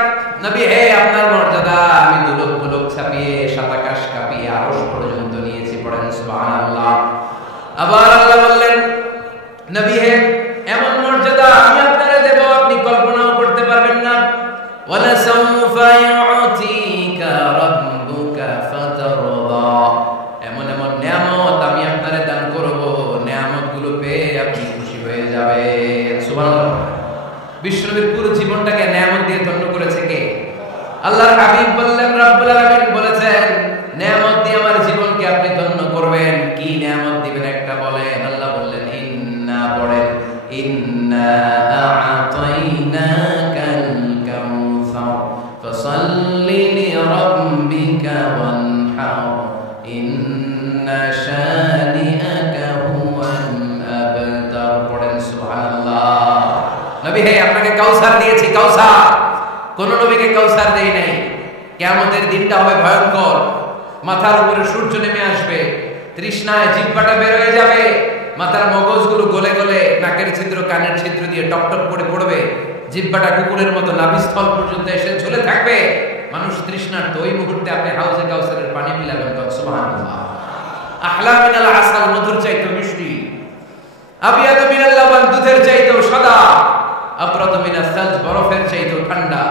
নবী হে আপনার মর্যাদা আমি দুলক দুলক ছাপিয়ে সাত আকাশ কাঁপিয়ে আরশ পর্যন্ত নিয়েছি। পড়েন সুবহানাল্লাহ। আবার আল্লাহ বললেন নবী হে এমন মর্যাদা আমি আপনারে দেব আপনি কল্পনাও করতে পারবেন না। ওয়ালা সাউফা ইউতিকা রাব্বুকা ফাতারদা, এমন এমন নিয়ামত আমি আপনারে দান করব, নিয়ামতগুলো পেয়ে আপনি খুশি হয়ে যাবেন। সুবহানাল্লাহ। বিশ্বনবীর পুরো জীবনটাকে নিয়ামত দিয়ে ধন্য করেছে কে? আল্লাহর হাবিব বললেন, রব্বুল আলামিন বলেছেন নিয়ামত দিয়ে আমার জীবনকে আপনি ধন্য করবেন। কি নিয়ামত দিবেন একটা বলেন? আল্লাহ বললেন ইন্না, পড়েন ইন্না আ'তাইনাকাল কাউসার ফাসাল্লি লিরাব্বিকা ওয়ানহার ইন্না শানিআকা হুয়াল আবতার। পড়েন সুবহানাল্লাহ। নবী হে আপনাকে কাউসার দিয়েছি, কাউসার। কোন নবীকে কাউসার দেই নাই। কিয়ামতের দিনটা হবে ভয়ঙ্কর, মাথার উপরে সূর্য নেমে আসবে, তৃষ্ণায় জিহ্বাটা বের হয়ে যাবে, মাথার মগজগুলো গলে গলে নাকের ছিদ্র কানের ছিদ্র দিয়ে টপটপ করে পড়বে, জিহ্বাটা কুকুরের মতো নাভিস্থল পর্যন্ত এসে ঝুলে থাকবে। মানুষ তৃষ্ণার্ত, ওই মুহূর্তে আপনি হাউজে কাউসারের পানি পিলাবেন। সুবহানাল্লাহ। আহলা মিনাল আসাল, মধুর চাইতে মিষ্টি, আবিয়াদু মিনাল লাবান, দুধের চাইতেও সাদা, আবরাদু মিনাস সালজ, বরফের চাইতেও ঠান্ডা।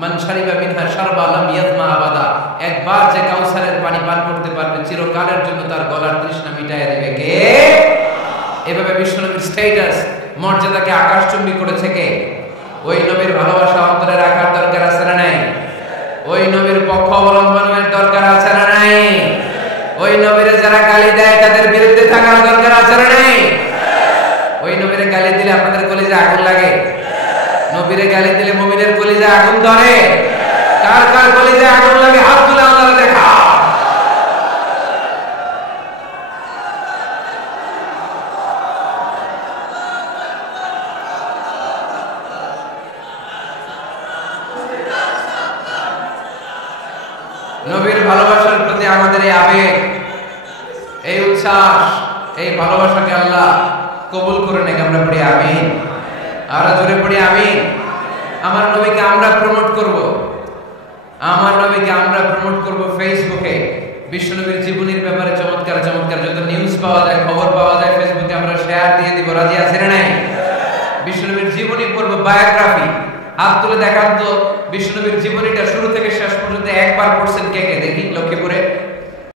মান শারিবা মিনহা শারবা লাম ইয়াজমা আবাদা, একবার যে কাউসারের পানি পান করতে পারবে চিরকালের জন্য তার গলার তৃষ্ণা মিটাইয়া দেবে কে? এভাবে বিশ্বনবীর স্ট্যাটাস, মর্যাদাকে আকাশচুম্বী করেছে কে? ওই নবীর ভালোবাসা অন্তরে রাখার দরকার আছে না নাই? ওই নবীর পক্ষ অবলম্বনের দরকার আছে না নাই? ওই নবীর যারা গালি দেয় তাদের বিরুদ্ধে থাকার দরকার আছে না নাই? ওই নবীর গালি দিলে আপনাদের কলিজা আগুন লাগে? নবীরে গালি দিলে মুমিনের কলিজা আগুন ধরে? কার কার কলিজা আগুন লাগে হাত তুলে আল্লাহর দেখা। নবীর ভালোবাসার প্রতি আমাদের এই আবেগ, এই উচ্ছ্বাস, এই ভালোবাসাকে আল্লাহ কবুল করে নেক। আমরা পড়ি আমিন। আর জোরে পড়ি আমিন। আমার নবীকে আমরা প্রমোট করব, আমার নবীকে আমরা প্রমোট করব ফেসবুকে। বিশ্বনবীর জীবনীর ব্যাপারে চমৎকার চমৎকার যত নিউজ পাওয়া যায়, খবর পাওয়া যায়, ফেসবুকে আমরা শেয়ার দিয়ে দিব। রাজি আছেন না নাই? বিশ্বনবীর জীবনী পড়ব, বায়োগ্রাফি। হাত তুলে দেখান তো বিশ্বনবীর জীবনীটা শুরু থেকে শেষ পর্যন্ত একবার পড়ছেন কে কে? দেখি লক্ষ্মীপুরে।